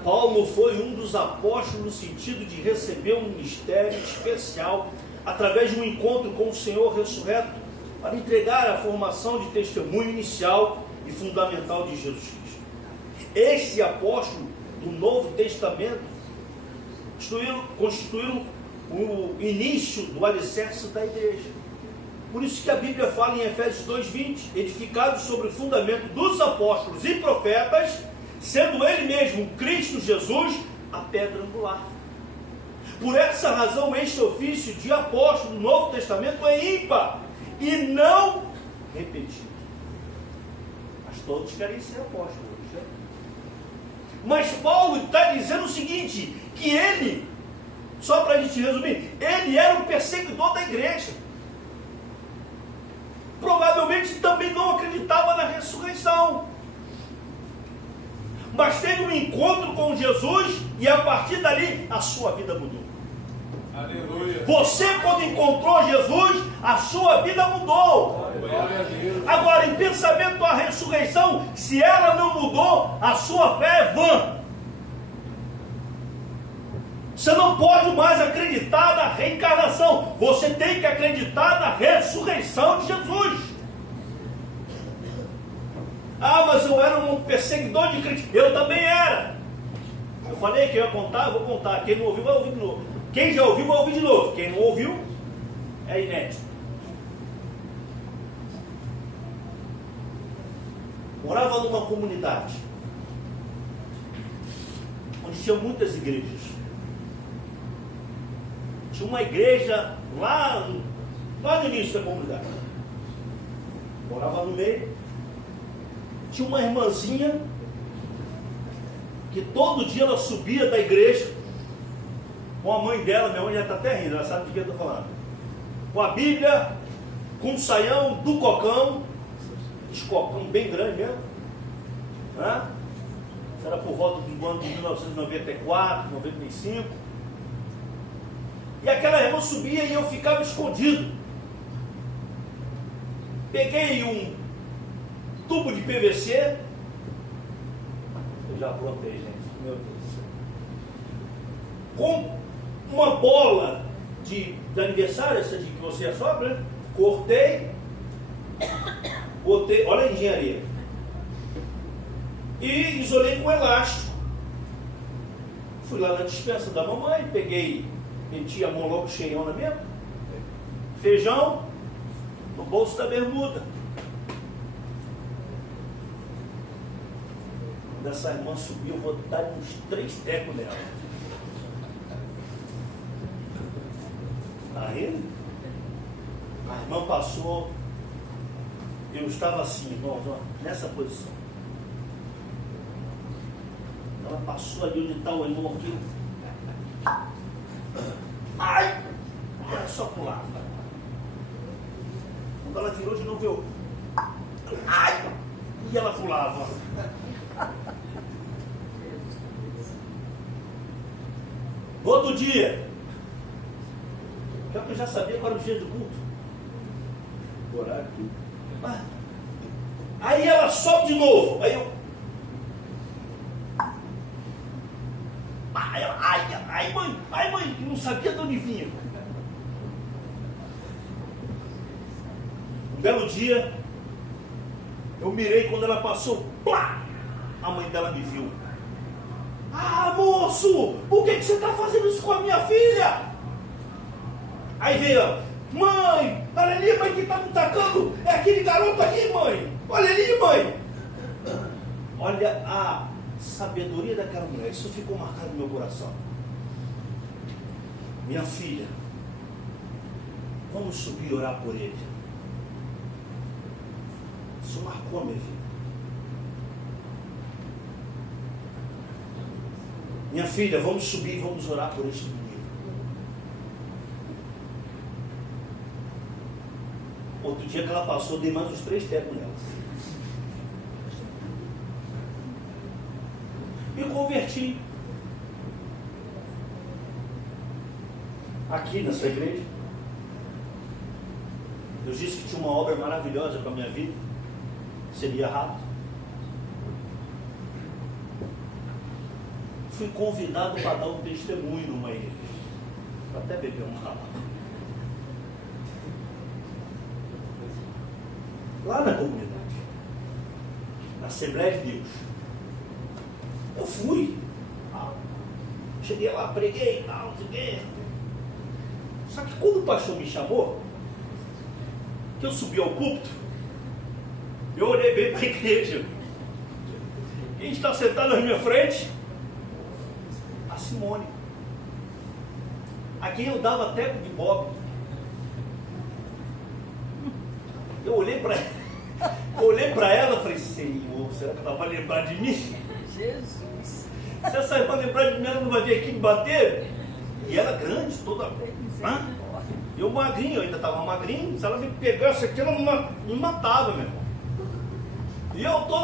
Paulo foi um dos apóstolos no sentido de receber um ministério especial através de um encontro com o Senhor ressurreto, para entregar a formação de testemunho inicial e fundamental de Jesus Cristo. Este apóstolo do Novo Testamento constituíram o início do alicerce da igreja. Por isso que a Bíblia fala em Efésios 2:20, edificado sobre o fundamento dos apóstolos e profetas, sendo ele mesmo, Cristo Jesus, a pedra angular. Por essa razão, este ofício de apóstolo do Novo Testamento é ímpar e não repetido. Mas todos querem ser apóstolos. Né? Mas Paulo está dizendo o seguinte, que ele, só para a gente resumir, ele era o perseguidor da igreja. Provavelmente também não acreditava na ressurreição. Mas teve um encontro com Jesus e a partir dali a sua vida mudou. Aleluia. Você, quando encontrou Jesus, a sua vida mudou. Agora, em pensamento à ressurreição, se ela não mudou, a sua fé é vã. Você não pode mais acreditar na reencarnação. Você tem que acreditar na ressurreição de Jesus. Ah, mas eu era um perseguidor de Cristo. Eu também era. Eu falei que eu ia contar, eu vou contar. Quem não ouviu, vai ouvir de novo. Quem já ouviu, vai ouvir de novo. Quem não ouviu, é inédito. Morava numa comunidade onde tinha muitas igrejas. Tinha uma igreja lá no início da comunidade. Morava no meio. Tinha uma irmãzinha que todo dia ela subia da igreja com a mãe dela. Minha mãe já está até rindo, ela sabe de que eu estou falando. Com a Bíblia, com um saião do cocão, esse cocão bem grande mesmo, né? Isso era por volta do ano de 1994, 95. E aquela irmã subia e eu ficava escondido. Peguei um tubo de PVC. Eu já aprontei, gente. Meu Deus do céu. Com uma bola de aniversário, essa de que você assopra, né? Cortei. Botei, olha a engenharia. E isolei com elástico. Fui lá na despensa da mamãe, peguei, meti a mão logo cheiona mesmo. Feijão no bolso da bermuda. Quando essa irmã subiu, eu vou dar uns 3 tecos nela. Tá rindo? A irmã passou. Eu estava assim, irmãos, ó, nessa posição. Ela passou ali onde está o irmão aqui. Ai! Era só pular. Quando ela virou de novo, eu. Ai! E ela pulava. No outro dia, que eu já sabia qual era o dia do culto. Horário, tudo. Aí ela sobe de novo. Aí eu. Ai, mãe, não sabia de onde vinha. Um belo dia, eu mirei quando ela passou. Plá! A mãe dela me viu. Ah, moço, por que você está fazendo isso com a minha filha? Aí veio ela. Mãe, olha ali, mãe, que está me tacando. É aquele garoto aqui, mãe. Olha ali, mãe. Olha a sabedoria daquela mulher. Isso ficou marcado no meu coração. Minha filha, vamos subir e orar por ele. Isso marcou a minha vida. Minha filha, vamos subir e vamos orar por este menino. Outro dia que ela passou, dei mais uns 3 tecos nela. Me converti. Aqui nessa igreja. Deus disse que tinha uma obra maravilhosa para a minha vida. Seria rápido. Fui convidado para dar um testemunho numa igreja. Vou até beber uma água. Lá na comunidade, na Assembleia de Deus. Eu fui. Cheguei lá, preguei e tal, não sei o quê. Só que quando o pastor me chamou, que eu subi ao púlpito, eu olhei bem para a igreja. Quem está sentado na minha frente? A Simone. A quem eu dava teco de pobre. Eu olhei para ela e falei, Senhor, será que ela vai lembrar de mim? Jesus. Se essa irmã lembrar de mim, ela não vai vir aqui me bater? E ela grande, toda. Eu magrinho, eu ainda estava magrinho. Se ela me pegasse aqui, ela me matava, meu irmão. E eu tô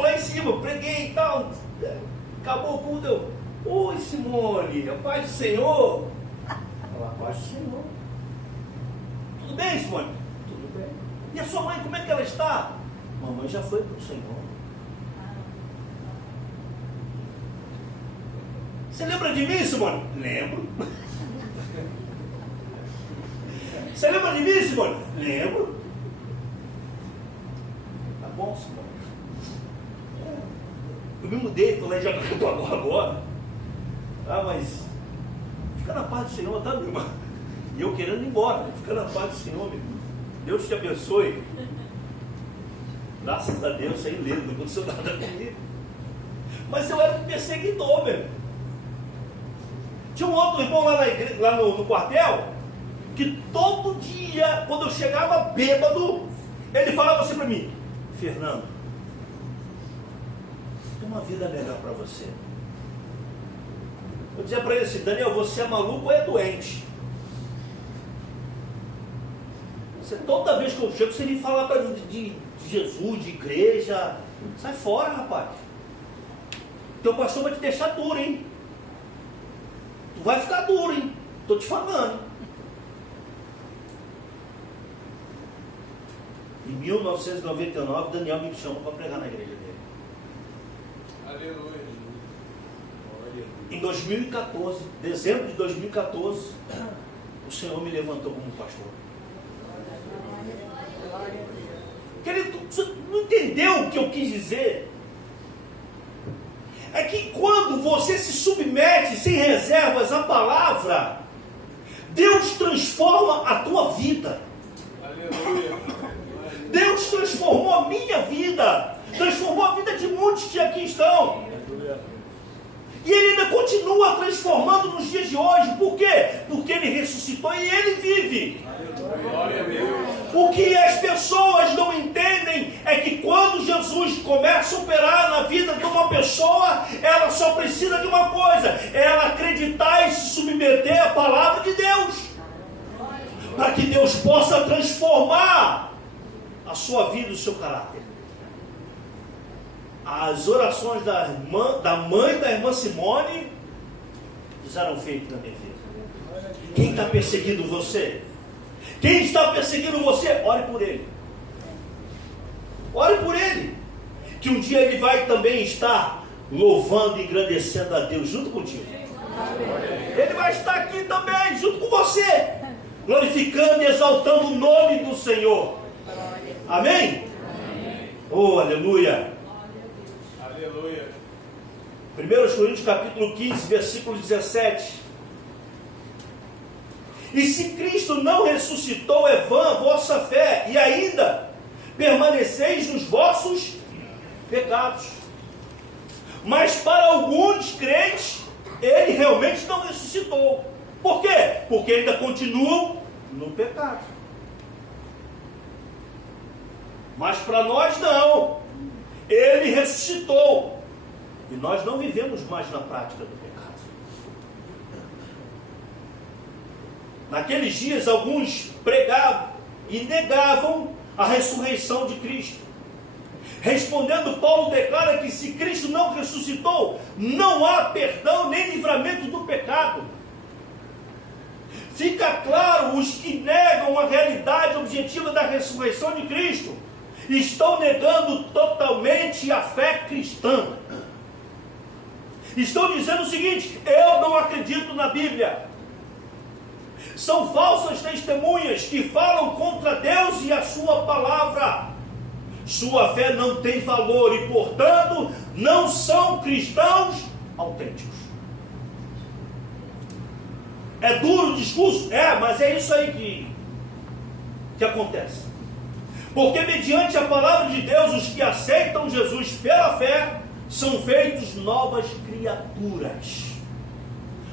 lá em cima, preguei e tal. Acabou o culto, eu. Oi, Simone, a paz do Senhor. Ela, a paz do Senhor. Tudo bem, Simone? Tudo bem. E a sua mãe, como é que ela está? Mamãe já foi para o Senhor. Você lembra de mim, Simone? Lembro. Você lembra de mim, Simone? Lembro. Tá bom, Simone. Eu me mudei, estou lá em Jacarepaguá agora. Ah, mas fica na paz do Senhor, tá, meu irmão? E eu querendo ir embora. Fica na paz do Senhor, meu irmão. Deus te abençoe. Graças a Deus, sem ledo, não aconteceu nada comigo. Mas eu era perseguidor, meu irmão. Tinha um outro irmão lá, na igreja, lá no quartel, que todo dia, quando eu chegava bêbado, ele falava assim para mim: Fernando, tem uma vida melhor para você. Eu dizia para ele assim: Daniel, você é maluco ou é doente? Você, toda vez que eu chego, você me fala para mim de Jesus, de igreja. Sai fora, rapaz. Teu pastor vai te deixar duro, hein? Tu vai ficar duro, hein? Estou te falando. Em 1999, Daniel me chamou para pregar na igreja dele. Aleluia. Em 2014, dezembro de 2014, o Senhor me levantou como pastor. Querido, você não entendeu o que eu quis dizer? É que quando você se submete sem reservas à palavra, Deus transforma a tua vida. Aleluia. Deus transformou a minha vida, transformou a vida de muitos que aqui estão. E Ele ainda continua transformando nos dias de hoje. Por quê? Porque Ele ressuscitou e Ele vive. Glória a Deus. O que as pessoas não entendem é que quando Jesus começa a operar na vida de uma pessoa, ela só precisa de uma coisa: ela acreditar e se submeter à palavra de Deus, para que Deus possa transformar a sua vida e o seu caráter. As orações da mãe da irmã Simone eram feitas na minha vida. Quem está perseguindo você? Quem está perseguindo você? Ore por ele. Ore por ele. Que um dia ele vai também estar louvando e engrandecendo a Deus junto contigo. Ele vai estar aqui também junto com você, glorificando e exaltando o nome do Senhor. Amém? Oh, aleluia. Aleluia. 1 Coríntios capítulo 15, versículo 17. E se Cristo não ressuscitou, é vã a vossa fé, e ainda permaneceis nos vossos pecados. Mas para alguns crentes, Ele realmente não ressuscitou. Por quê? Porque ainda continuam no pecado. Mas para nós não. Ele ressuscitou. E nós não vivemos mais na prática do pecado. Naqueles dias, alguns pregavam e negavam a ressurreição de Cristo. Respondendo, Paulo declara que se Cristo não ressuscitou, não há perdão nem livramento do pecado. Fica claro, os que negam a realidade objetiva da ressurreição de Cristo estão negando totalmente a fé cristã. Estão dizendo o seguinte: eu não acredito na Bíblia. São falsas testemunhas que falam contra Deus e a sua palavra. Sua fé não tem valor e, portanto, não são cristãos autênticos. É duro o discurso? É, mas é isso aí que acontece. Porque mediante a palavra de Deus, os que aceitam Jesus pela fé são feitos novas criaturas.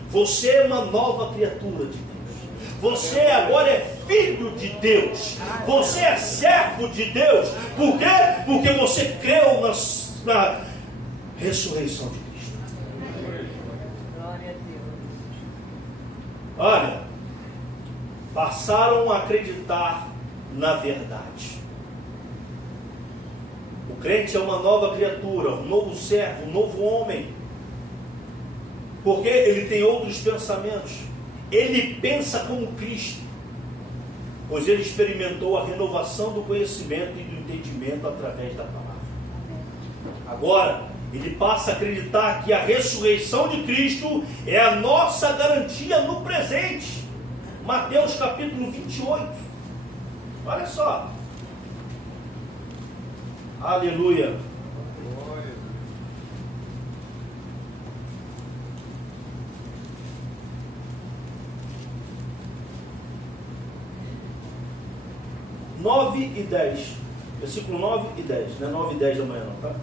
Você é uma nova criatura de Deus. Você agora é filho de Deus. Você é servo de Deus. Por quê? Porque você creu na ressurreição de Cristo. Glória a Deus. Olha, passaram a acreditar na verdade. O crente é uma nova criatura, um novo servo, um novo homem. Porque ele tem outros pensamentos. Ele pensa como Cristo, pois ele experimentou a renovação do conhecimento e do entendimento através da palavra. Agora, ele passa a acreditar que a ressurreição de Cristo é a nossa garantia no presente. Mateus capítulo 28. Olha só. Aleluia. Glória. 9 e 10. Versículo 9 e 10. Não é 9 e 10 da manhã, não, tá?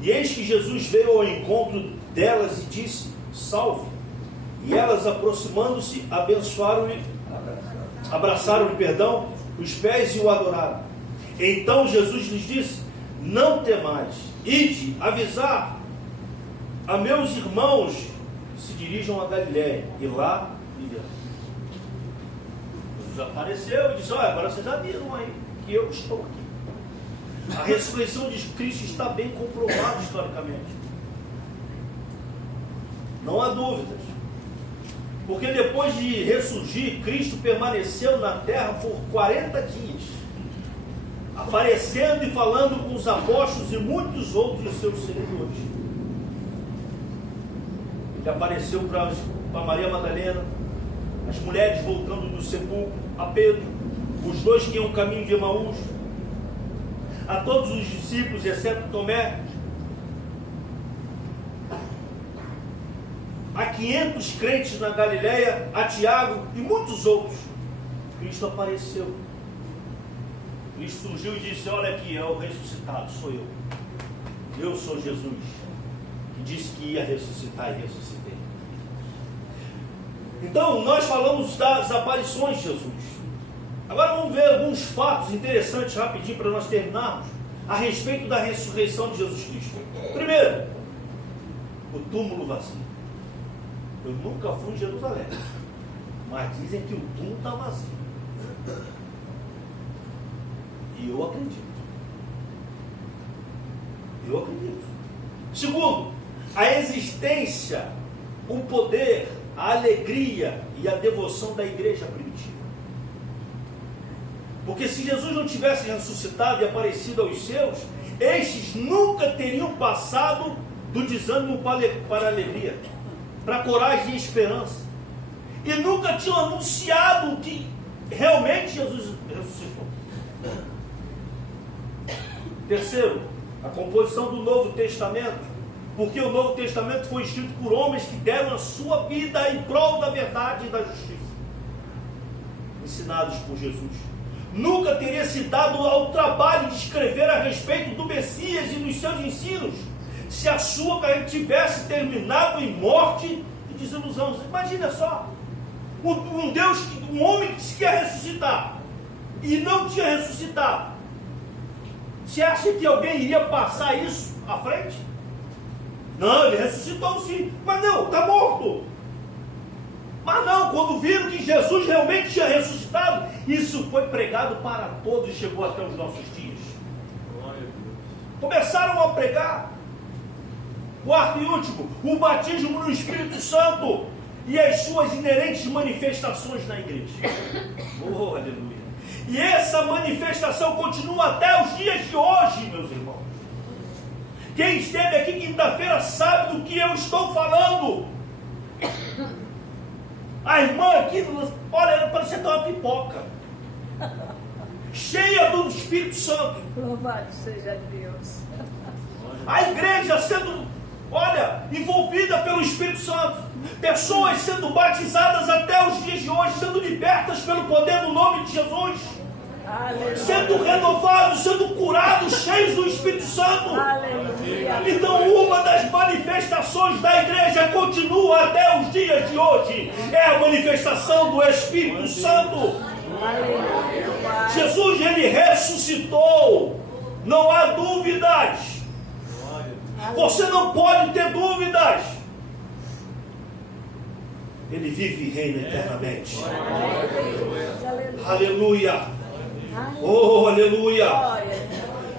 E eis que Jesus veio ao encontro delas e disse: salve. E elas, aproximando-se, abraçaram-lhe, perdão, os pés e o adoraram. Então Jesus lhes disse: não temais, ide avisar a meus irmãos que se dirijam a Galiléia, e lá viverão. Jesus apareceu e disse: olha, agora vocês já viram aí que eu estou aqui. A ressurreição de Cristo está bem comprovada historicamente. Não há dúvidas. Porque depois de ressurgir, Cristo permaneceu na terra por 40 dias, aparecendo e falando com os apóstolos e muitos outros de seus seguidores. Ele apareceu para Maria Madalena, as mulheres voltando do sepulcro, a Pedro, os dois que iam o caminho de Emaús, a todos os discípulos, exceto Tomé, a 500 crentes na Galiléia, a Tiago e muitos outros. Cristo apareceu. Cristo surgiu e disse: olha aqui, é o ressuscitado, sou eu. Eu sou Jesus, que disse que ia ressuscitar e ressuscitei. Então, nós falamos das aparições de Jesus. Agora vamos ver alguns fatos interessantes rapidinho para nós terminarmos a respeito da ressurreição de Jesus Cristo. Primeiro, o túmulo vazio. Eu nunca fui em Jerusalém, mas dizem que o túmulo está vazio. E eu acredito. Eu acredito. Segundo, a existência, o poder, a alegria e a devoção da igreja primitiva. Porque se Jesus não tivesse ressuscitado e aparecido aos seus, estes nunca teriam passado do desânimo para a alegria, para a coragem e a esperança. E nunca tinham anunciado que realmente Jesus ressuscitou. Terceiro, a composição do Novo Testamento. Porque o Novo Testamento foi escrito por homens que deram a sua vida em prol da verdade e da justiça, ensinados por Jesus. Nunca teria se dado ao trabalho de escrever a respeito do Messias e dos seus ensinos, se a sua carreira tivesse terminado em morte e desilusão. Imagina só, um homem que disse que ia ressuscitar e não tinha ressuscitado. Você acha que alguém iria passar isso à frente? Não, ele ressuscitou sim, mas não, está morto. Mas não, quando viram que Jesus realmente tinha ressuscitado, isso foi pregado para todos e chegou até os nossos dias. Começaram a pregar. Quarto e último, o batismo no Espírito Santo e as suas inerentes manifestações na igreja. Oh, aleluia. E essa manifestação continua até os dias de hoje, meus irmãos. Quem esteve aqui quinta-feira sabe do que eu estou falando. A irmã aqui, olha, parece até uma pipoca, cheia do Espírito Santo. Louvado seja Deus. A igreja sendo, olha, envolvida pelo Espírito Santo. Pessoas sendo batizadas até os dias de hoje, sendo libertas pelo poder do nome de Jesus. Aleluia. Sendo renovados, sendo curados, cheios do Espírito Santo. Aleluia. Então uma das manifestações da igreja continua até os dias de hoje. É a manifestação do Espírito Santo. Aleluia. Jesus, ele ressuscitou. Não há dúvidas. Você não pode ter dúvidas. Ele vive e reina eternamente. Aleluia. Oh, aleluia.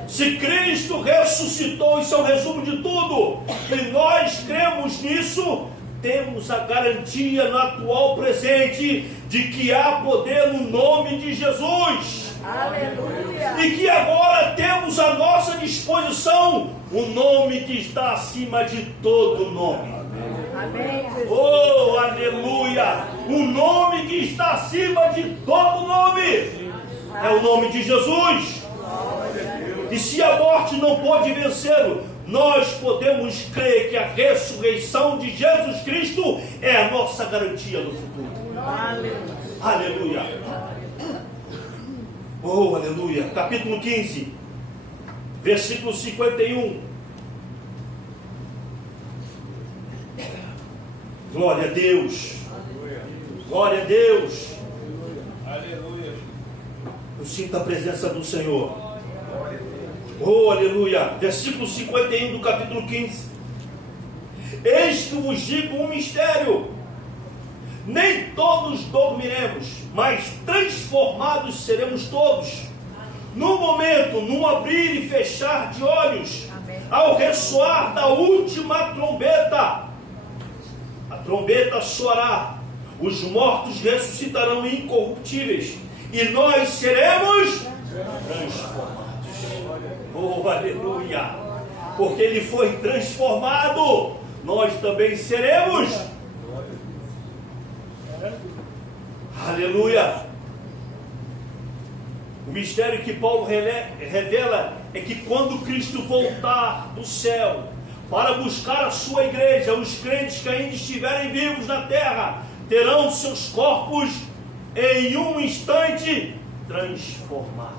Se Cristo ressuscitou, isso é o resumo de tudo, e nós cremos nisso, temos a garantia no atual presente de que há poder no nome de Jesus. Aleluia. E que agora temos à nossa disposição o nome que está acima de todo nome. Amém, Jesus. Oh, aleluia! O nome que está acima de todo nome é o nome de Jesus. E se a morte não pode vencê-lo, nós podemos crer que a ressurreição de Jesus Cristo é a nossa garantia no futuro. Aleluia! Oh, aleluia! Capítulo 15, versículo 51. Glória a Deus! Glória a Deus! Aleluia. Eu sinto a presença do Senhor. Oh, aleluia! Versículo 51 do capítulo 15. Eis que vos digo um mistério. Nem todos dormiremos, mas transformados seremos todos. No momento, num abrir e fechar de olhos, ao ressoar da última trombeta. A trombeta soará, os mortos ressuscitarão incorruptíveis, e nós seremos transformados. Oh, aleluia! Porque ele foi transformado, nós também seremos. Aleluia! O mistério que Paulo revela é que quando Cristo voltar do céu para buscar a sua igreja, os crentes que ainda estiverem vivos na terra terão seus corpos em um instante transformados.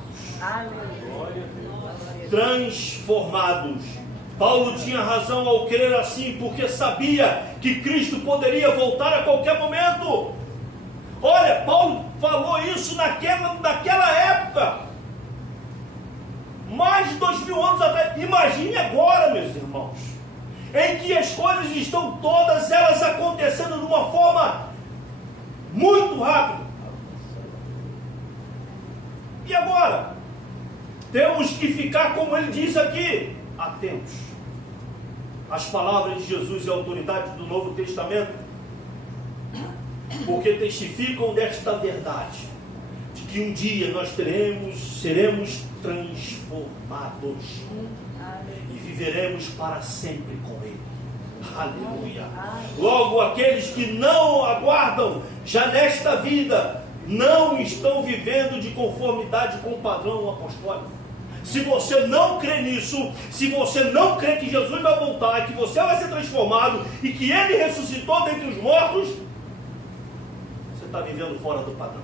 Transformados. Paulo tinha razão ao crer assim, porque sabia que Cristo poderia voltar a qualquer momento. Olha, Paulo falou isso naquela época, mais de 2000 anos atrás. Imagine agora, meus irmãos, em que as coisas estão todas elas acontecendo de uma forma muito rápida. E agora? Temos que ficar, como ele diz aqui, atentos às palavras de Jesus e à autoridade do Novo Testamento, porque testificam desta verdade, de que um dia nós seremos transformados e viveremos para sempre com Ele. Aleluia! Logo, aqueles que não aguardam já nesta vida, não estão vivendo de conformidade com o padrão apostólico. Se você não crê nisso, se você não crê que Jesus vai voltar, que você vai ser transformado e que Ele ressuscitou dentre os mortos, você está vivendo fora do padrão.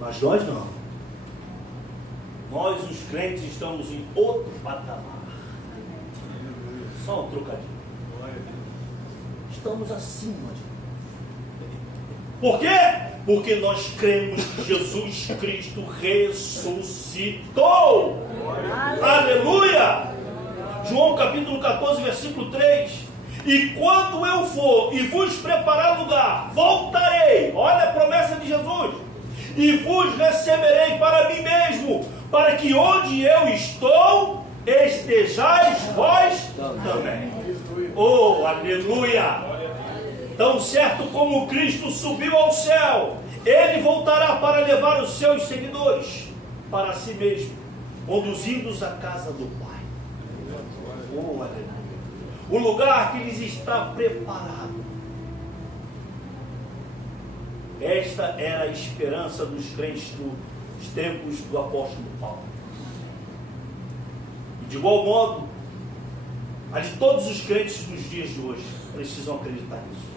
Mas nós não. Nós, os crentes, estamos em outro patamar. Só um trocadilho. Estamos acima de Deus. Por quê? Porque nós cremos que Jesus Cristo ressuscitou. Aleluia! João capítulo 14, versículo 3. E quando eu for e vos preparar lugar, voltarei. Olha a promessa de Jesus. E vos receberei para mim mesmo, para que onde eu estou, estejais vós também. Oh, aleluia! Tão certo como Cristo subiu ao céu, Ele voltará para levar os seus seguidores para si mesmo, conduzindo-os à casa do Pai. Oh, aleluia! O lugar que lhes está preparado. Esta era a esperança dos crentes dos tempos do apóstolo Paulo. E de igual modo, a de todos os crentes dos dias de hoje precisam acreditar nisso.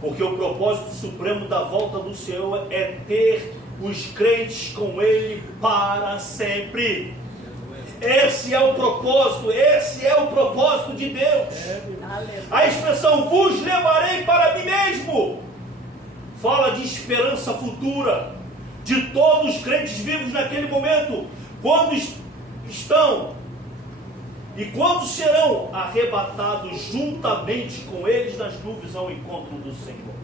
Porque o propósito supremo da volta do Senhor é ter os crentes com Ele para sempre. Esse é o propósito de Deus. A expressão vos levarei para mim mesmo fala de esperança futura de todos os crentes vivos naquele momento, quando estão e quando serão arrebatados juntamente com eles nas nuvens ao encontro do Senhor.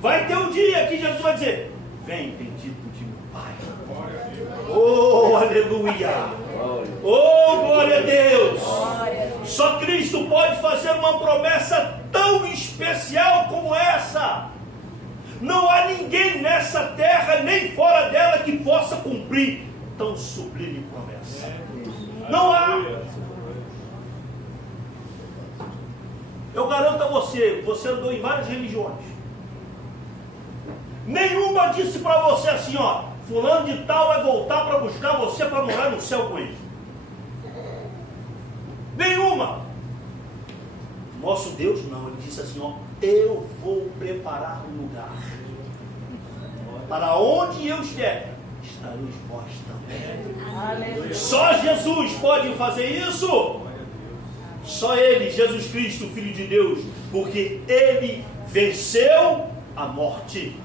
Vai ter um dia que Jesus vai dizer: vem, bendito de meu Pai. Oh, aleluia! Oh, glória a Deus! Só Cristo pode fazer uma promessa tão especial como essa. Não há ninguém nessa terra, nem fora dela, que possa cumprir tão sublime promessa. Não há. Eu garanto a você, você andou em várias religiões. Nenhuma disse para você assim, ó, fulano de tal vai voltar para buscar você para morar no céu com ele. Nenhuma. Nosso Deus não, ele disse assim, ó, eu vou preparar um lugar. Para onde eu estiver, estareis vós também. Só Jesus pode fazer isso. Só Ele, Jesus Cristo, Filho de Deus, porque Ele venceu a morte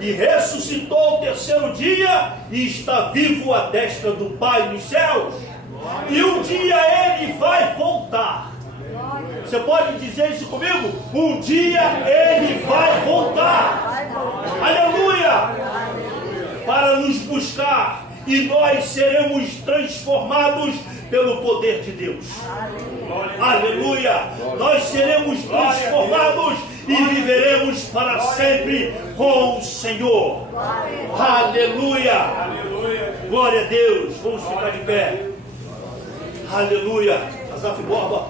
e ressuscitou ao terceiro dia e está vivo à destra do Pai nos céus. E um dia Ele vai voltar. Você pode dizer isso comigo? Um dia Ele vai voltar. Aleluia! Para nos buscar e nós seremos transformados pelo poder de Deus. Aleluia! Nós seremos transformados e viveremos para sempre com o Senhor. Aleluia! Glória a Deus! Vamos ficar de pé. Aleluia! Asaf Borba.